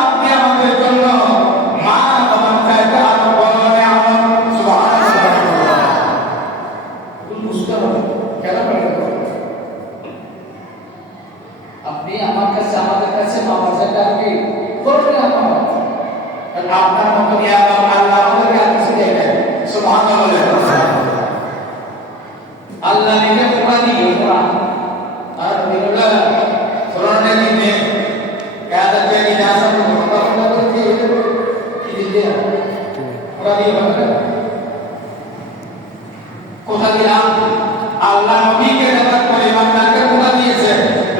আপনি আমাদের জন্য মা বাবার চাইতে আরো বড় নিয়ামত। সুবহানাল্লাহ। বুঝতে হবে কেন আপনি আমার কাছে আমাদের কাছে মা বাবার চাইতে আপনি বড় নিয়ামত। আপনার মতো নিয়ামত আল্লাহ আমাদেরকে আর কিছু দেয় না। সুবহানাল্লাহ। আল্লাহ নিজে কোরআন দিয়ে কোরআন আর দিনুল্লাহ কোরআনের দিনে কায়াতে দিনে আসা কথা বলতে কি দিতে কোরআন দিয়ে বলে কোথা দিলাম আল্লাহ নবীকে দেওয়ার পরিমাণ তাকে কোথা দিয়েছে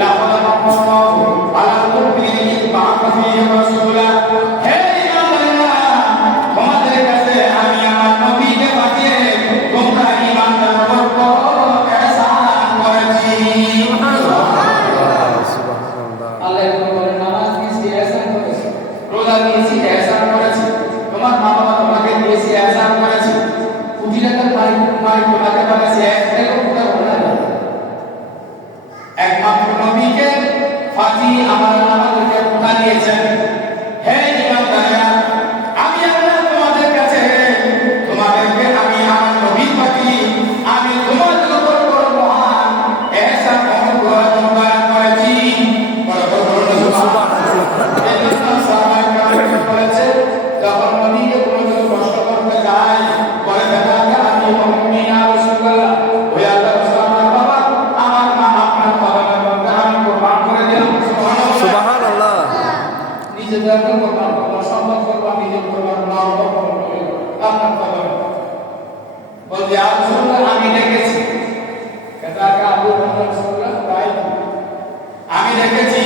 লাফালা মাহমুদ আলা কুল্লি বা'আথি রাসূলা। হে ইমানদাররা তোমাদের কাছে আমি আমার নবীকে পাঠিয়ে তোমরা ঈমানদার করো আল্লাহ বলেন নামাজ দিয়েছি ihsan করেছি, রোজা দিয়েছি ihsan করেছি, তোমার মা বাবা তোমাকে দিয়েছি ihsan করেছি, কোটি টাকার মালিক তোমাকে বানাইছি একটাও কোটা বলা না। একমাত্র নবীকে ফাতি আমার আমাদেরকে কোটা দিয়েছেন। হে ইমানদাররা আমি আল্লাহ তোমাদের কাছে তোমাদেরকে আমি আমার নবী ফাতি আমি তোমাদের উপর বড় মহান ihsan অনুগ্রহ করেছি। যখন নবীকে কোনো কিছু কষ্ট করতে যায় বলে দেখা আমি মুমিনা রাসূলুল্লাহ ওই আল্লাহ রাসূল আমার বাবা আমার মা আপনার বাবার মধ্যে আমি কুরবান করে দিলাম। সুবহানাল্লাহ। নিজেদের কুরবান করব সম্পদ করব নিজের কুরবান না করব আপনার বাবা বলে ইয়া রাসূলুল্লাহ আমি দেখেছি কথা আবু বকর রাসূলুল্লাহ ভাই আমি দেখেছি।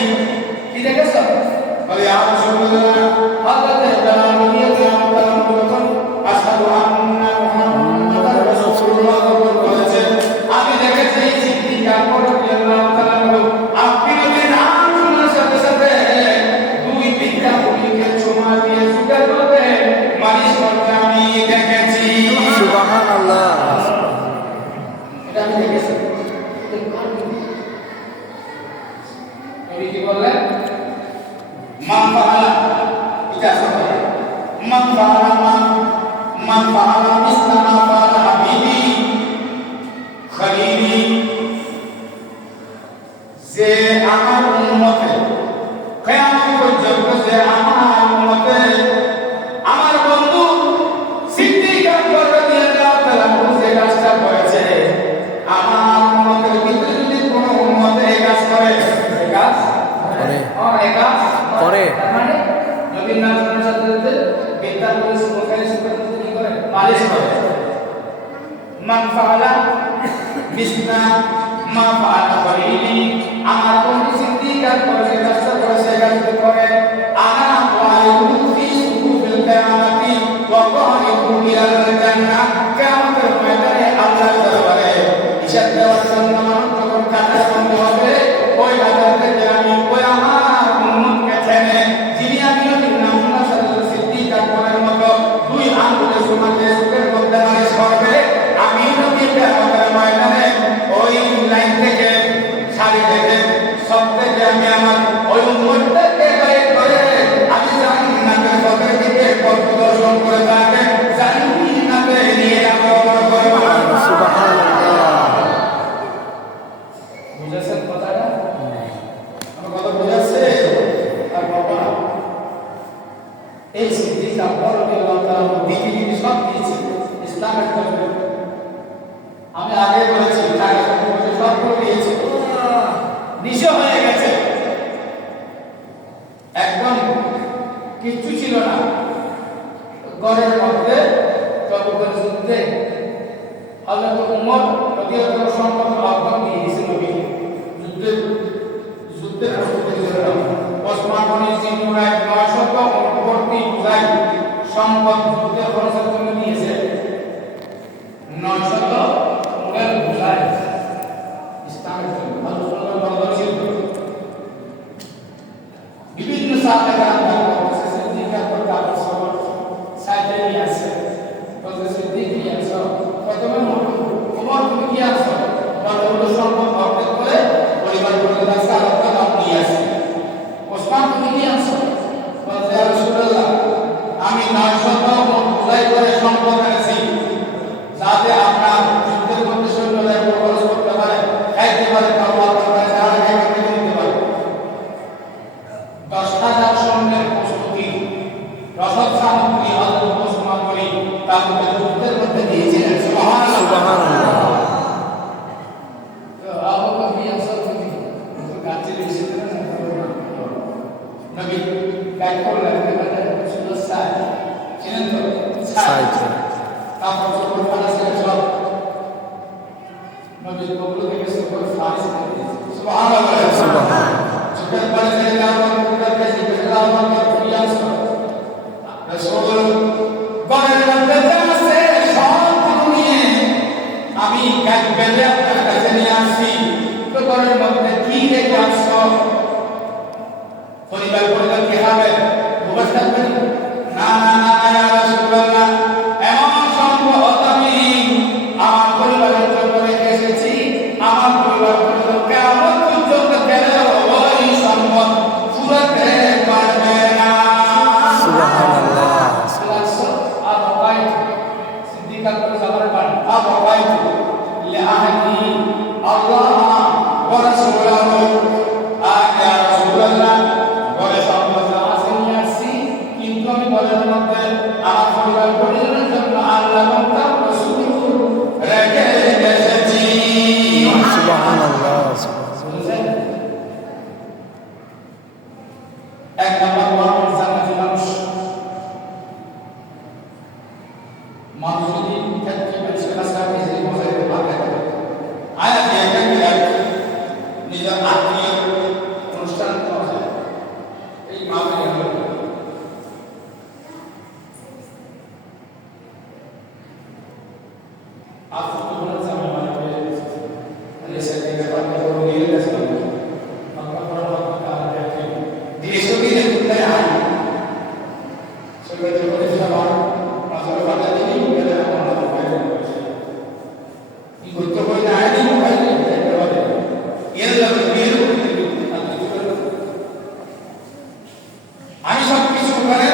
কি দেখেছো বলে ইয়া রাসূলুল্লাহ হযরত ইব্রাহিম রাদিয়াল্লাহু তাআলা বলেন আশহাদু আন্না মুহাম্মাদার রাসূলুল্লাহ বলেছেন আমি দেখেছি সিদ্দিক আকবর রাদিয়াল্লাহু তাআলা আপনি যদি নাম শোনার সাথে সাথে দুই তিনটা পুলিকে চুমা দিয়ে সুগার করতে মালিশ করতে আমি দেখেছি। সুবহানাল্লাহ। এটা আমি দেখেছি। নবী কি বললেন মান ফাআলা এটা সবাই মান ফাআলা মিসলা মা ফাআলা হাবিবি খলিলি যে আমার উম্মতে কিয়ামত পর্যন্ত যে আমার উম্মতে আমার বন্ধু সিদ্দিক আকবর রাদিয়াল্লাহু তাআলা যে কাজটা করেছে আমার উম্মতের ভিতরে যদি কোনো উম্মতে এই কাজ করে এই কাজ করে মানে নবীর নামের সাথে বিদ্যা পুলিশ মোকাইল সুপারিশ কি করে মালিশ করে মান ফাআলা মিসলা মা ফাআলা খলিলি আমার বন্ধু সিদ্দিক আকবর যে কাজটা করেছে কাজটা করে আনা ওয়াইলু ফি সুকুফিল কিয়ামাতি ওয়া কানিবু ইলাল জান্নাহ কিয়ামতের ময়দানে আল্লাহর দরবারে হিসাব দেওয়ার জন্য মানুষ যখন কাতার বন্ধ হবে ওই কাতার থেকে আমি ওই আমার উম্মতকে টেনে যিনি আমি নবীর নাম শোনার সাথে সিদ্দিক আকবরের মতো দুই আঙ্গুলে সুমাতে সুখের মধ্যে মালিশ করবে আমি নবীর কিয়ামতের ময়দানে ওই লাইন থেকে সারি থেকে সব থেকে আমি আমার ওই উম্মতকে বের করে আমি জান্নাতের পথের দিকে পথ প্রদর্শন করে তাকে জান্নাতে নিয়ে যাবো করব। সুবহানাল্লাহ। বুঝেছেন কথাটা? আমার কথা বুঝাচ্ছে? আর বাবা এই সিদ্দিক আকবর রাদিয়াল্লাহু তাআলা দিদি সব দিয়েছে ইসলামের জন্য। আমি আগে বলেছি তাকে সব করে দিয়েছে নিশা হয়ে গেছে একদম কিচ্ছু ছিল না ঘরের মধ্যে তবুকের যুদ্ধে হযরত ওমর রাদিয়াল্লাহু তাআলা সম্পদ আহ্বান দিয়ে দিয়েছিল যুদ্ধের প্রস্তুতি নিলেন। ওসমান গনি সিংহরা 900 কোথায় সম্পদ যুদ্ধে খরচের জন্য নিয়েছে 900 মুঘল বোঝায় ইসলামের জন্য আল্লাহ বড় ছিল বিভিন্ন সাহাবারা সিদ্দিকা করতে সবর সাইডে নিয়ে আসে সিদ্দিক নিয়ে আসো প্রথমে ওমর তুমি কি আসো বড় সম্পদ অর্জন করে পরিবার পরিবার কাছে আলাদা নাম নিয়ে আসে ওসমান তুমি কি আসো বলতে রাসূলুল্লাহ আমি 900 বোঝাই করে সম্পদ এনেছি যাতে আপনার যুদ্ধের মধ্যে সৈন্যদের খরচ করতে পারে খাইতে পারে খাওয়া করতে পারে যারা খাইতে দিতে পারে 10,000 সৈন্যের প্রস্তুতি রসদ সামগ্রী হযরত ওসমান গনি তাবুক যুদ্ধের মধ্যে দিয়েছিলেন সুবহানাল্লাহ সুবহানাল্লাহ তো আবু বকর আসল থেকে তো গাছে এসেছিলেন নবী গায় করলেন শুধু সাই চিনেন তো সাই তারপর যখন ফালাসে সব নবী বকর থেকে সব ফারিস করে সুবহানাল্লাহ সুবহানাল্লাহ যখন ফালাসে আল্লাহ বকর কাছে আল্লাহ ফিয়াস রাসূল গরের মধ্যে আছে সব নিয়ে আমি কাজ বেলে আপনার কাছে নিয়ে আসি তো গরের মধ্যে কি রেখে আসছো পরিবার পরিবার কি হবে ব্যবস্থা করি না না না ইয়া রাসূলুল্লাহ এমন সম্পদ আমি আমার পরিবারের জন্য রেখে এসেছি আমার পরিবার পরিবার কিয়ামত পর্যন্ত গেলেও ওই সম্পদ ফুরাতে পারবে না সুবহানাল্লাহ Abu Bakar Siddiq al-Zabar Abu Bakar li'ahdi Allah wa rasulahu ya Rasulullah বলে সম্পদ আছে নিয়ে আসছি কিন্তু আমি বলার মধ্যে আমার পরিবার পরিজনের জন্য আল্লাহ এবং তার রাসূল রেখে এসেছি সুবহানাল্লাহ বুঝছেন এক নম্বর ওয়ার্ড জান্নাতি মানুষ যদি ক্ষেত্রে মানুষের কাছে আপনি যদি মজাইতে পারেন আয়া দিয়ে নিজের আত্মীয় অনুষ্ঠান করা যায় এই মামলা আপনি তো বলেন যে আমি মানে করে এসে থেকে আপনি করে নিয়ে গেছেন আপনার পর আপনার কাছে দেখি দেশে দিনে কোথায় আই সবাই করে সবার আসলে বাধা দিই বলে আমরা মোবাইলে কি করতে হয় না আইনি মোবাইলে দেখতে পারে এর লাগে বের করতে আমি সব কিছু করে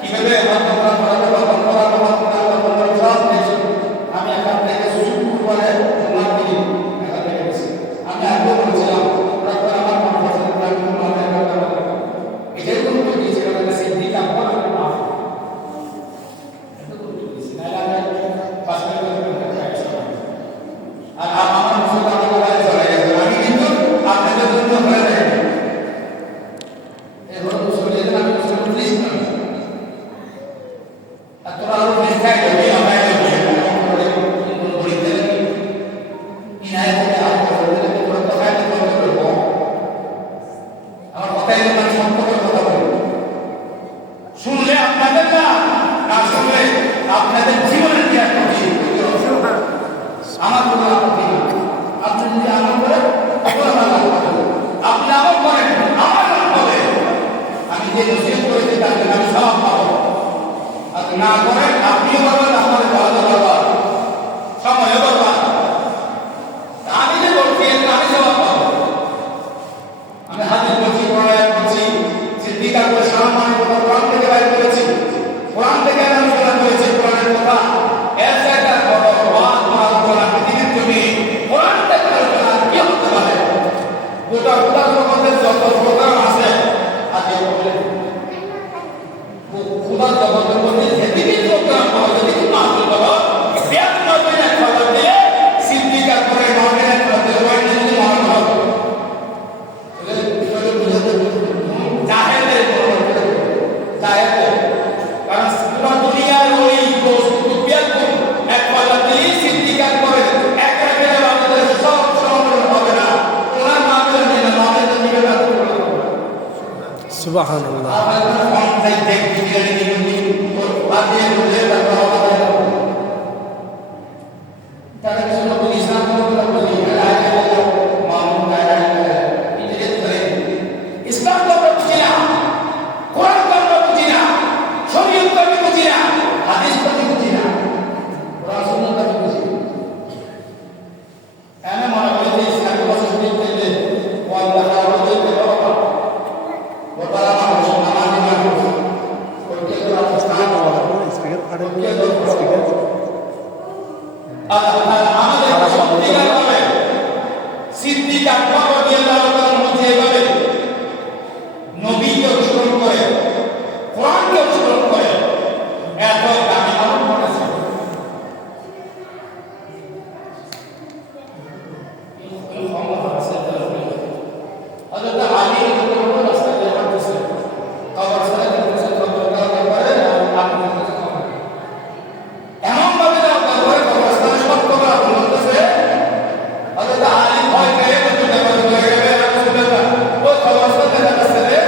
কিভাবে আমি এখান থেকে সুযোগ করে তোমার দিই এখান থেকে আমি আগে বলেছিলাম আমার এটাই গুরুত্ব দিয়েছিলাম সিদ্দিক আকবর মাফ আর আমার মুসলমান মোবাইলে চলে গেছে আমি কিন্তু আপনাদের জন্য হয়ে যায় এবার মুসলিম আমি মুসলিম লিস্ট না আর তোরা আরো দেখাই দেবে আমরা শুনলে আপনাদের না শুনলে আপনাদের জীবনের কি একটা আমার কোনো আপত্তি নেই আপনি যদি আমল করেন আপনি আমল করেন আমার নাম হবে আমি যে নসিহত করেছি তার জন্য আমি সওয়াব পাবো আর না করেন আপনিও পাবেন আপনাদের ভালো পাবেন সময়ও পাবেন আমি যে বলছি আমি সওয়াব পাবো আমি হাদিস বলছি কোরআন বলছি সিদ্দিক আকবর সম্মানের কথা কোরআন থেকে বাইর করেছি কোরআন থেকে আমি আলোচনা করেছি কোরআনের কথা এর জায়গা বড় ওয়াজ আলোচনা পৃথিবীর জমি কোরআন থেকে আলোচনা কি হতে পারে গোটা গোটা জগতের যত প্রোগ্রাম আছে আগে বলে খোদার জগতের মধ্যে যেদিকে প্রোগ্রাম হয় যদি সুবহানাল্লাহ। ইসলাম তো আমরা বুঝি না, কোরআন তো আমরা বুঝি না, শরীয়ত তো আমি বুঝি না, হাদিস তো আমি বুঝি না, কোরআন সুন্নাহ তো আমি বুঝি না। এমন মনে হয় যে ইসলাম কথা শুনতে গেলে ওয়াল্লাহ আল্লাহ বলতে বাবা বড় মানুষ আমাদের মানুষ ওকে তো অবস্থা স্পিকার কাটে স্পিকার আমাদের সত্যিকার ভাবে সিদ্দিক আকবর রাদিয়াল্লাহু তাআলার মধ্যে এভাবে নবীকে অনুসরণ করে, কোরআনকে অনুসরণ করে এত দামি আমল করেছে। হযরত আলী রাদিয়াল্লাহু তাআলা রাস্তায় দিয়ে হাঁটতেছে, কবরস্থানে দেখতেছে কবরটার ব্যাপারে আপনি কাছে খবর এমন ভাবে কবরস্থানে সব কবর আপনি বলতেছে হযরত আলী ভয় পেয়ে বলতে ব্যাপারে হয়ে গেলে রাসূলুল্লাহ ওই কবরস্থানে যাচ্ছে রে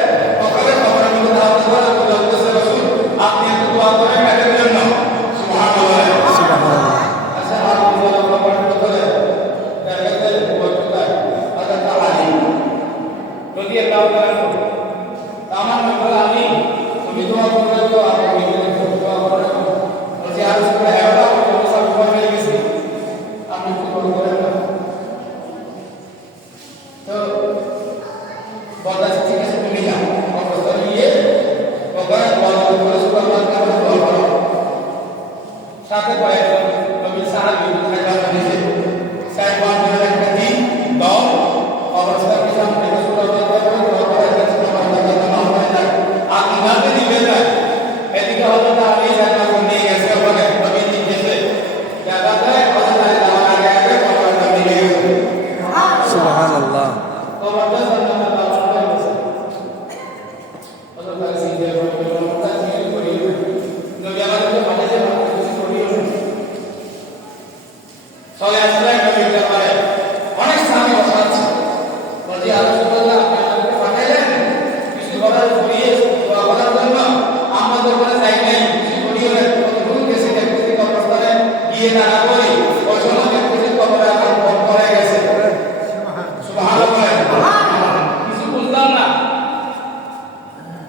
ওখানে কবরের মধ্যে দাঁড়াতে করে বলতেছে রাসূল আপনি একটু দোয়া করেন এর জন্য সুবহানাল্লাহ সুবহানাল্লাহ। আচ্ছা আপনি বলেন কবরের ভিতরে দেখতে বলতে হযরত আলী রাদিয়াল্লাহু তাআলা আমার নাম আলী তুমি দোয়া করবে তো আমি দোয়া করব বলছি আর সুবহানাল্লাহ এবার আমি সব দোয়া করে গেছি আপনি কি দোয়া করেন না তো বলা ঠিক আছে তুমি যাও অবস্থা নিয়ে কবরে বলা করে সুবহানাল্লাহ করে দোয়া করো সাথে কয়েকজন নবী সাহাবী থাকা হয়েছে চার পাঁচ জনের একটা দিন দল অবস্থার সামনে সুবহানাল্লাহ করে দোয়া করে গেছে আর ইমামে দিবে না এদিকে হযরত আলী রাদিয়াল্লাহু নিয়ে গেছে ওখানে নবী নিয়েছে জায়গাতে হযরত আলী যাওয়ার আগে আগে কবরটা নিয়ে গেছে সুবহানাল্লাহ। কবরটা সাল্লাল্লাহু আলাইহি ওয়াসাল্লাম হযরত আলী সিদ্দিক রাদিয়াল্লাহু তাআলা জিজ্ঞেস করিলেন নবী আমাদেরকে পাঠাইছেন আপনি কিছু করিলেন চলে আসলেন নবীর দরবারে অনেক সাহাবী বসা আছে বলছি আর রাসূলুল্লাহ আপনি আমাদেরকে পাঠাইলেন কিছু করার করিয়ে দোয়া করার জন্য আমরা তো করে যাই নাই কিছু করিও না কতগুলো গেছে দেখতে কবরস্থানে গিয়ে দাঁড়া করি ওই সময় দেখতে কবরে আমার বন্ধ হয়ে গেছে সুবহানাল্লাহ কিছু বুঝলাম না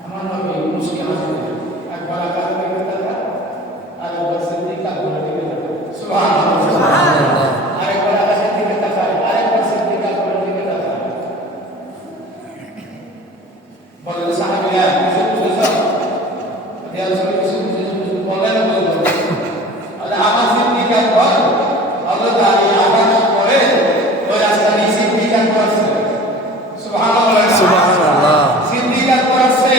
আমার নবী মুসলিম আছে একবার আকার দেখতে থাকা আর একবার সিদ্দিক আকবর দেখতে থাকা সুবহানাল্লাহ সুবহানাল্লাহ। আরেকবার আকাশ দিকে তাকায় আরেকবার সিদ্দিক আকবর দিকে তাকায় বলে সাহাবীরা কিছু বুঝেছো ইয়া রাসূলুল্লাহ কিছু বুঝেছো বলেন বলবো আর আমার সিদ্দিক আকবর আল্লাহ তাআলা আকাশ করে ওই রাস্তা নিয়ে সিদ্দিক আকবর সুবহানাল্লাহ সুবহানাল্লাহ। সিদ্দিক আকবর আছে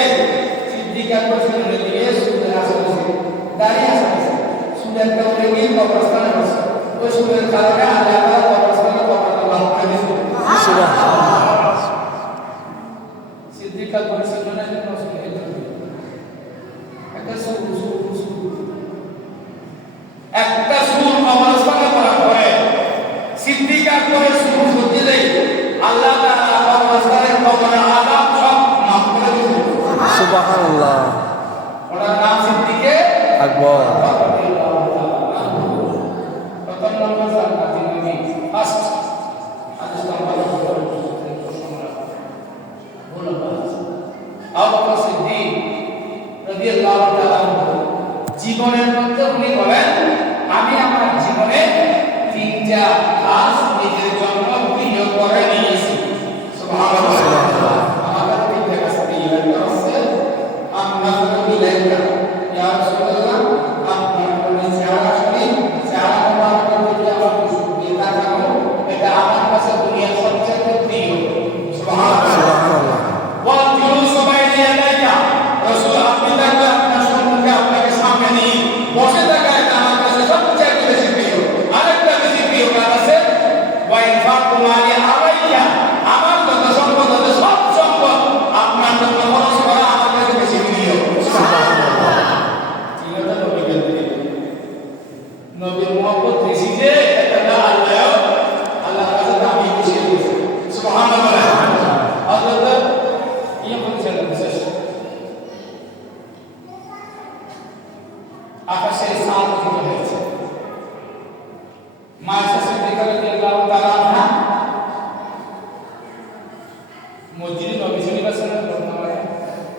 সিদ্দিক আকবর ছিল দিয়ে সুদের আসলে দাঁড়িয়ে আছে সুদের কাউকে গিয়ে কবরস্থানে বসে ওই সুদের কারণে আল্লাহ তাআলা কবরস্থানে কবরটা লাভ করে দিয়েছে সুবহানাল্লাহ। সিদ্দিক আকবর ছিল না যে নষ্ট হয়ে যাবে একটা সুর একটা সুর কবরস্থানে করা পরে সিদ্দিক আকবরের সুর বুঝতে দেয় আল্লাহ তাআলা কবরস্থানের কবরে আযাব সব মাফ করে দিয়েছে সুবহানাল্লাহ। ওনার নাম সিদ্দিকে আকবর। প্রথম নম্বর জান্নাতি নবী ফার্স্ট হাদিস নাম্বার আবু বকর সিদ্দিক রাদিয়াল্লাহু তাআলা জীবনের মধ্যে উনি বলেন আমি আমার জীবনে তিনটা কাজ নিজের জন্য বিনিয়োগ করে নিয়েছি সুবহানাল্লাহ আমার তিনটা কাজ বিনিয়োগ করেছে আমরা মিলাইকা ইয়া রাসূলুল্লাহ আপনার কোন চেহারা শুনি চেহারা আমার প্রতি আমার সুবিধা থাকো এটা আমার কাছে দুনিয়ার সবচেয়ে প্রিয় সুবহানাল্লাহ সুবহানাল্লাহ। ওয়াতিউ সুবাইলি আলাইকা রাসূল আপনি দেখলে আপনার সম্মুখে আপনাকে সামনে নিয়ে বসে থাকা এটা আমার কাছে সবচেয়ে বেশি প্রিয় আরেকটা বেশি প্রিয় কাজ আছে ওয়া ইনফাকু মালি আলাইকা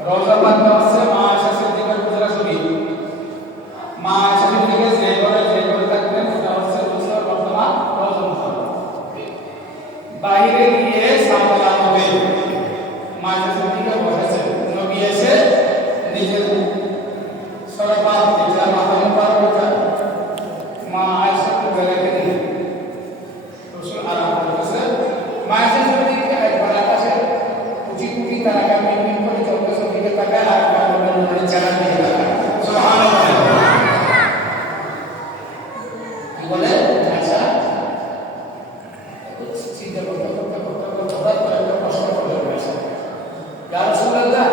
রওজা পাকটা হচ্ছে মা আয়েশা সিদ্দিকার হুজরা শরীফ। মা আয়েশা সিদ্দিকা যে ঘরে থাকতেন সেটা হচ্ছে রসুলের বর্তমান রওজা মুশাররফ। বাইরে গিয়ে সামলা হবে মা আয়েশা সিদ্দিকা বসেছেন, নবী এসে নিজের সরপাত যেটা মাথা মুবারক ওঠা মা আয়েশা রেখে দিলেন। রসুল আরাম করতেছে, মা আয়েশা সিদ্দিকা একবার আকাশে কুচি কুচি তারাকা মিনমিন করে চলতেছে, দিকে তাকায় আর কাপড়ের চালা দিয়ে তাকায়। সুবহানাল্লাহ। কি বলে? আচ্ছা চিন্তা করতে হঠাৎ করে একটা প্রশ্ন করলে হয়েছে, ইয়া রাসূলুল্লাহ,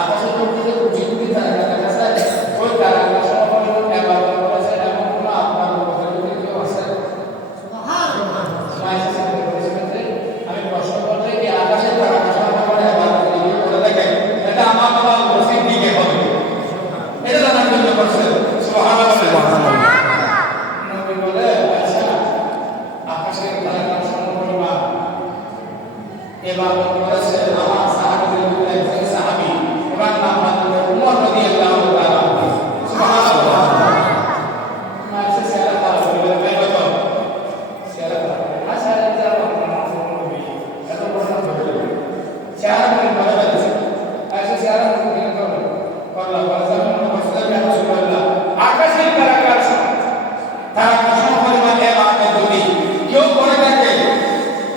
আকাশের মধ্যে যে কুচি কুচি তারাকা দেখা যায়, ওই তারাকা সবার ইবাদত করেছে এমন কোন আপনার উপকারী কেউ আছে? সুবহানাল্লাহ। আমি প্রশ্ন করতে কি আকাশের তারাকা সবার ইবাদত করে দেখে এটা আমার বাবা ওসির দিকে হবে, এটা জানার জন্য করছে। সুবহানাল্লাহ। সুবহানাল্লাহ। নবী বলে, আচ্ছা আকাশের তারাকা সমপরিমাণ ইবাদত করেছে আমার সাহাবীদের ভিতরে একজন সাহাবী, ওনার নাম হযরত উমর রাদিয়াল্লাহু তাআলা। সুবহানাল্লাহ। মাসে সেরা তারা বলে বেরোত সেরা আচ্ছা এটা নবী এত বড় হবে সেরা বলে বলেছে, আচ্ছা সেরা বলে করলা বাজার মসজিদে রাসূলুল্লাহ আকাশের তারাকার তারাকা সমপরিমাণ ইবাদত যদি কেউ করে থাকে,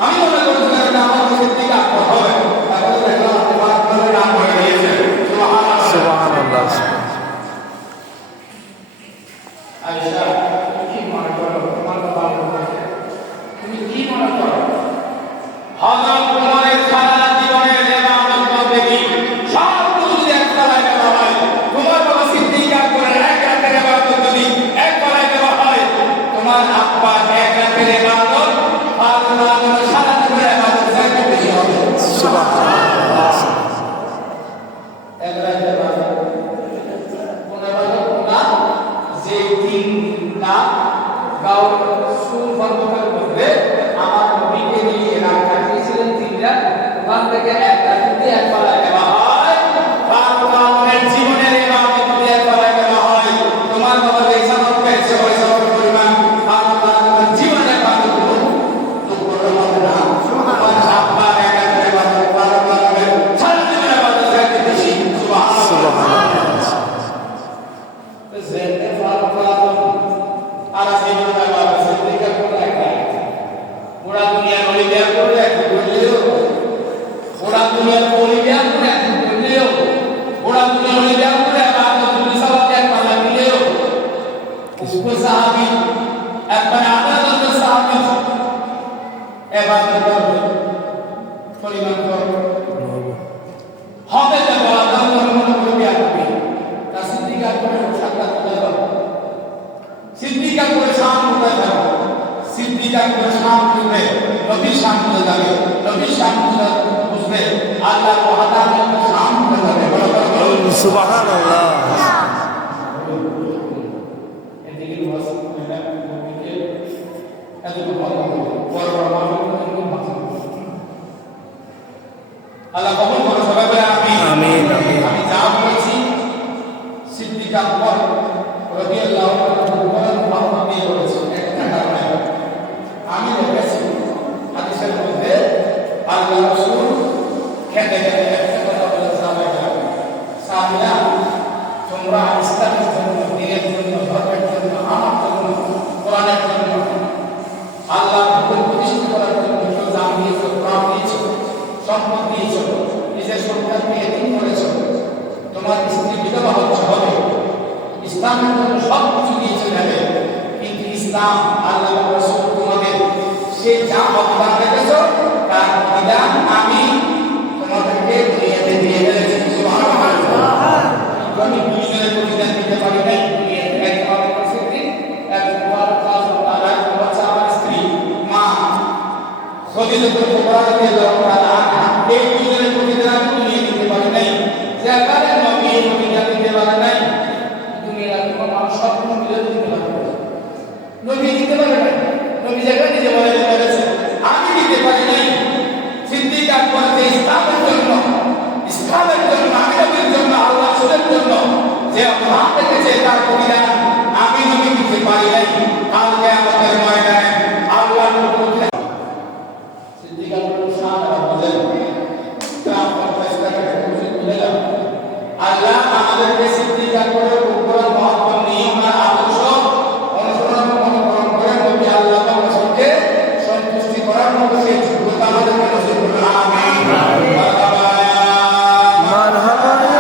আমি মনে করছিলাম এটা আমার কাছের থেকে আকবর হবে, তাহলে দেখলাম তোমার করে নাম হয়ে গিয়েছে। সুবহানাল্লাহ। সুবহানাল্লাহ। আয়েশা, তুমি কি মনে করো তোমার বাবা তুমি কি মনে করো হযরত উমরের সারা জীবনের ইবাদত করতে কি সব কিছু এক করায় দেওয়া হয়, তোমার বাবা সিদ্দিক আকবরের এক রাতের ইবাদত যদি এক করায় দেওয়া হয়, তোমার আব্বা এক রাতের ইবাদত আর তোমার সারা জীবনের ইবাদত থেকে বেশি হবে। সুবহানাল্লাহ। এক রাতের ইবাদত কোন ইবাদত না যে তিন না গাও সুফরমানের মধ্যে আমার নবীকে নিয়ে রাত কাটিয়েছিলেন 3 রাত, ওখান থেকে এক রাত যদি এক বেলা দেওয়া হয়, তার জীবনের ইবাদত যদি এক বেলা দেওয়া হয়, তোমার বাবা যে সওয়াব পেয়েছে ওই সওয়াব পরিমাণ আর তোমার জীবনের ইবাদত তো করতে হবে না। সুবহানাল্লাহ। আপনার এক রাতের ইবাদত সারা জীবনের ইবাদত থেকে বেশি। সুবহানাল্লাহ। زين فارقات على سيدنا بابا صديق كل اكبر पूरा दुनिया बोली दिया बोल लियो पूरा दुनिया बोली दिया बोल लियो पूरा दुनिया बोली दिया बोल बात तो तुम सब क्या पता लियो उसको साहबी अपना आदत तो साहबी ए बात को परिमाण करो হবে যে বলা ধর্ম মনে করে আপনি তা সিদ্দিক আকবরের সাক্ষাৎ করতে সিদ্দিক আকবরের সামনে করতে সিদ্দিক আকবরের সামনে নবীর সামনে যাবে, নবীর সামনে বুঝবে আল্লাহ ওয়াহদানের সামনে যাবে। সুবহানাল্লাহ। এদিকে ওয়াজ করে নবীকে এত বড় বড় আল্লাহ কবুল করুন। সবাই বলে আমিন। আমিন, আমিন। আমি যা বলেছি সিদ্দিক আকবর রাদিয়াল্লাহু তাআলা মহব্বত দিয়ে বলেছেন, একটা কারণে আমি দেখেছি হাদিসের মধ্যে আল্লাহ রাসূল খেতে খেতে একটা কথা বলে সাহাবীরা তোমরা ইসলামের জন্য, দিনের জন্য, ধর্মের জন্য, আমার জন্য, কোরআনের জন্য, আল্লাহ হুকুম প্রতিষ্ঠা করার জন্য কেউ জান দিয়েছ, প্রাণ দিয়েছ, সম্পদ দিয়েছ, নিজের সন্তানকে এতিম করেছ, তোমার স্ত্রী বিধবা হচ্ছে হবে, ইসলামের জন্য সব কিছু দিয়েছে যাবে, কিন্তু ইসলাম আল্লাহ রাসূল তোমাদের সে যা অবদান রেখেছ তার বিধান আমি তোমাদেরকে দুনিয়াতে দিয়ে ফেলেছি। সুবহানাল্লাহ। আমি দুনিয়ার প্রতিদান দিতে পারি নাই, দুনিয়াতে একবার পরিস্থিতি একবার কাজ তারা বাচ্চা আমার স্ত্রী মা খদিজা কুবরা রাদিয়াল্লাহু তাআলা এই দুনিয়ার প্রতিদান আমি দুনিয়াতে দিতে পারি নাই, যে কারণে নবী দুনিয়াতে দিতে পারে নাই, দুনিয়ার কোনো মানুষ সব মিলে দিতে পারে নবী দিতে পারে নাই, নবী যেখানে যে বলেছে আমি দিতে পারি নাই। সিদ্দিক আকবর যে ইসলামের জন্য আমি নবীর জন্য আসি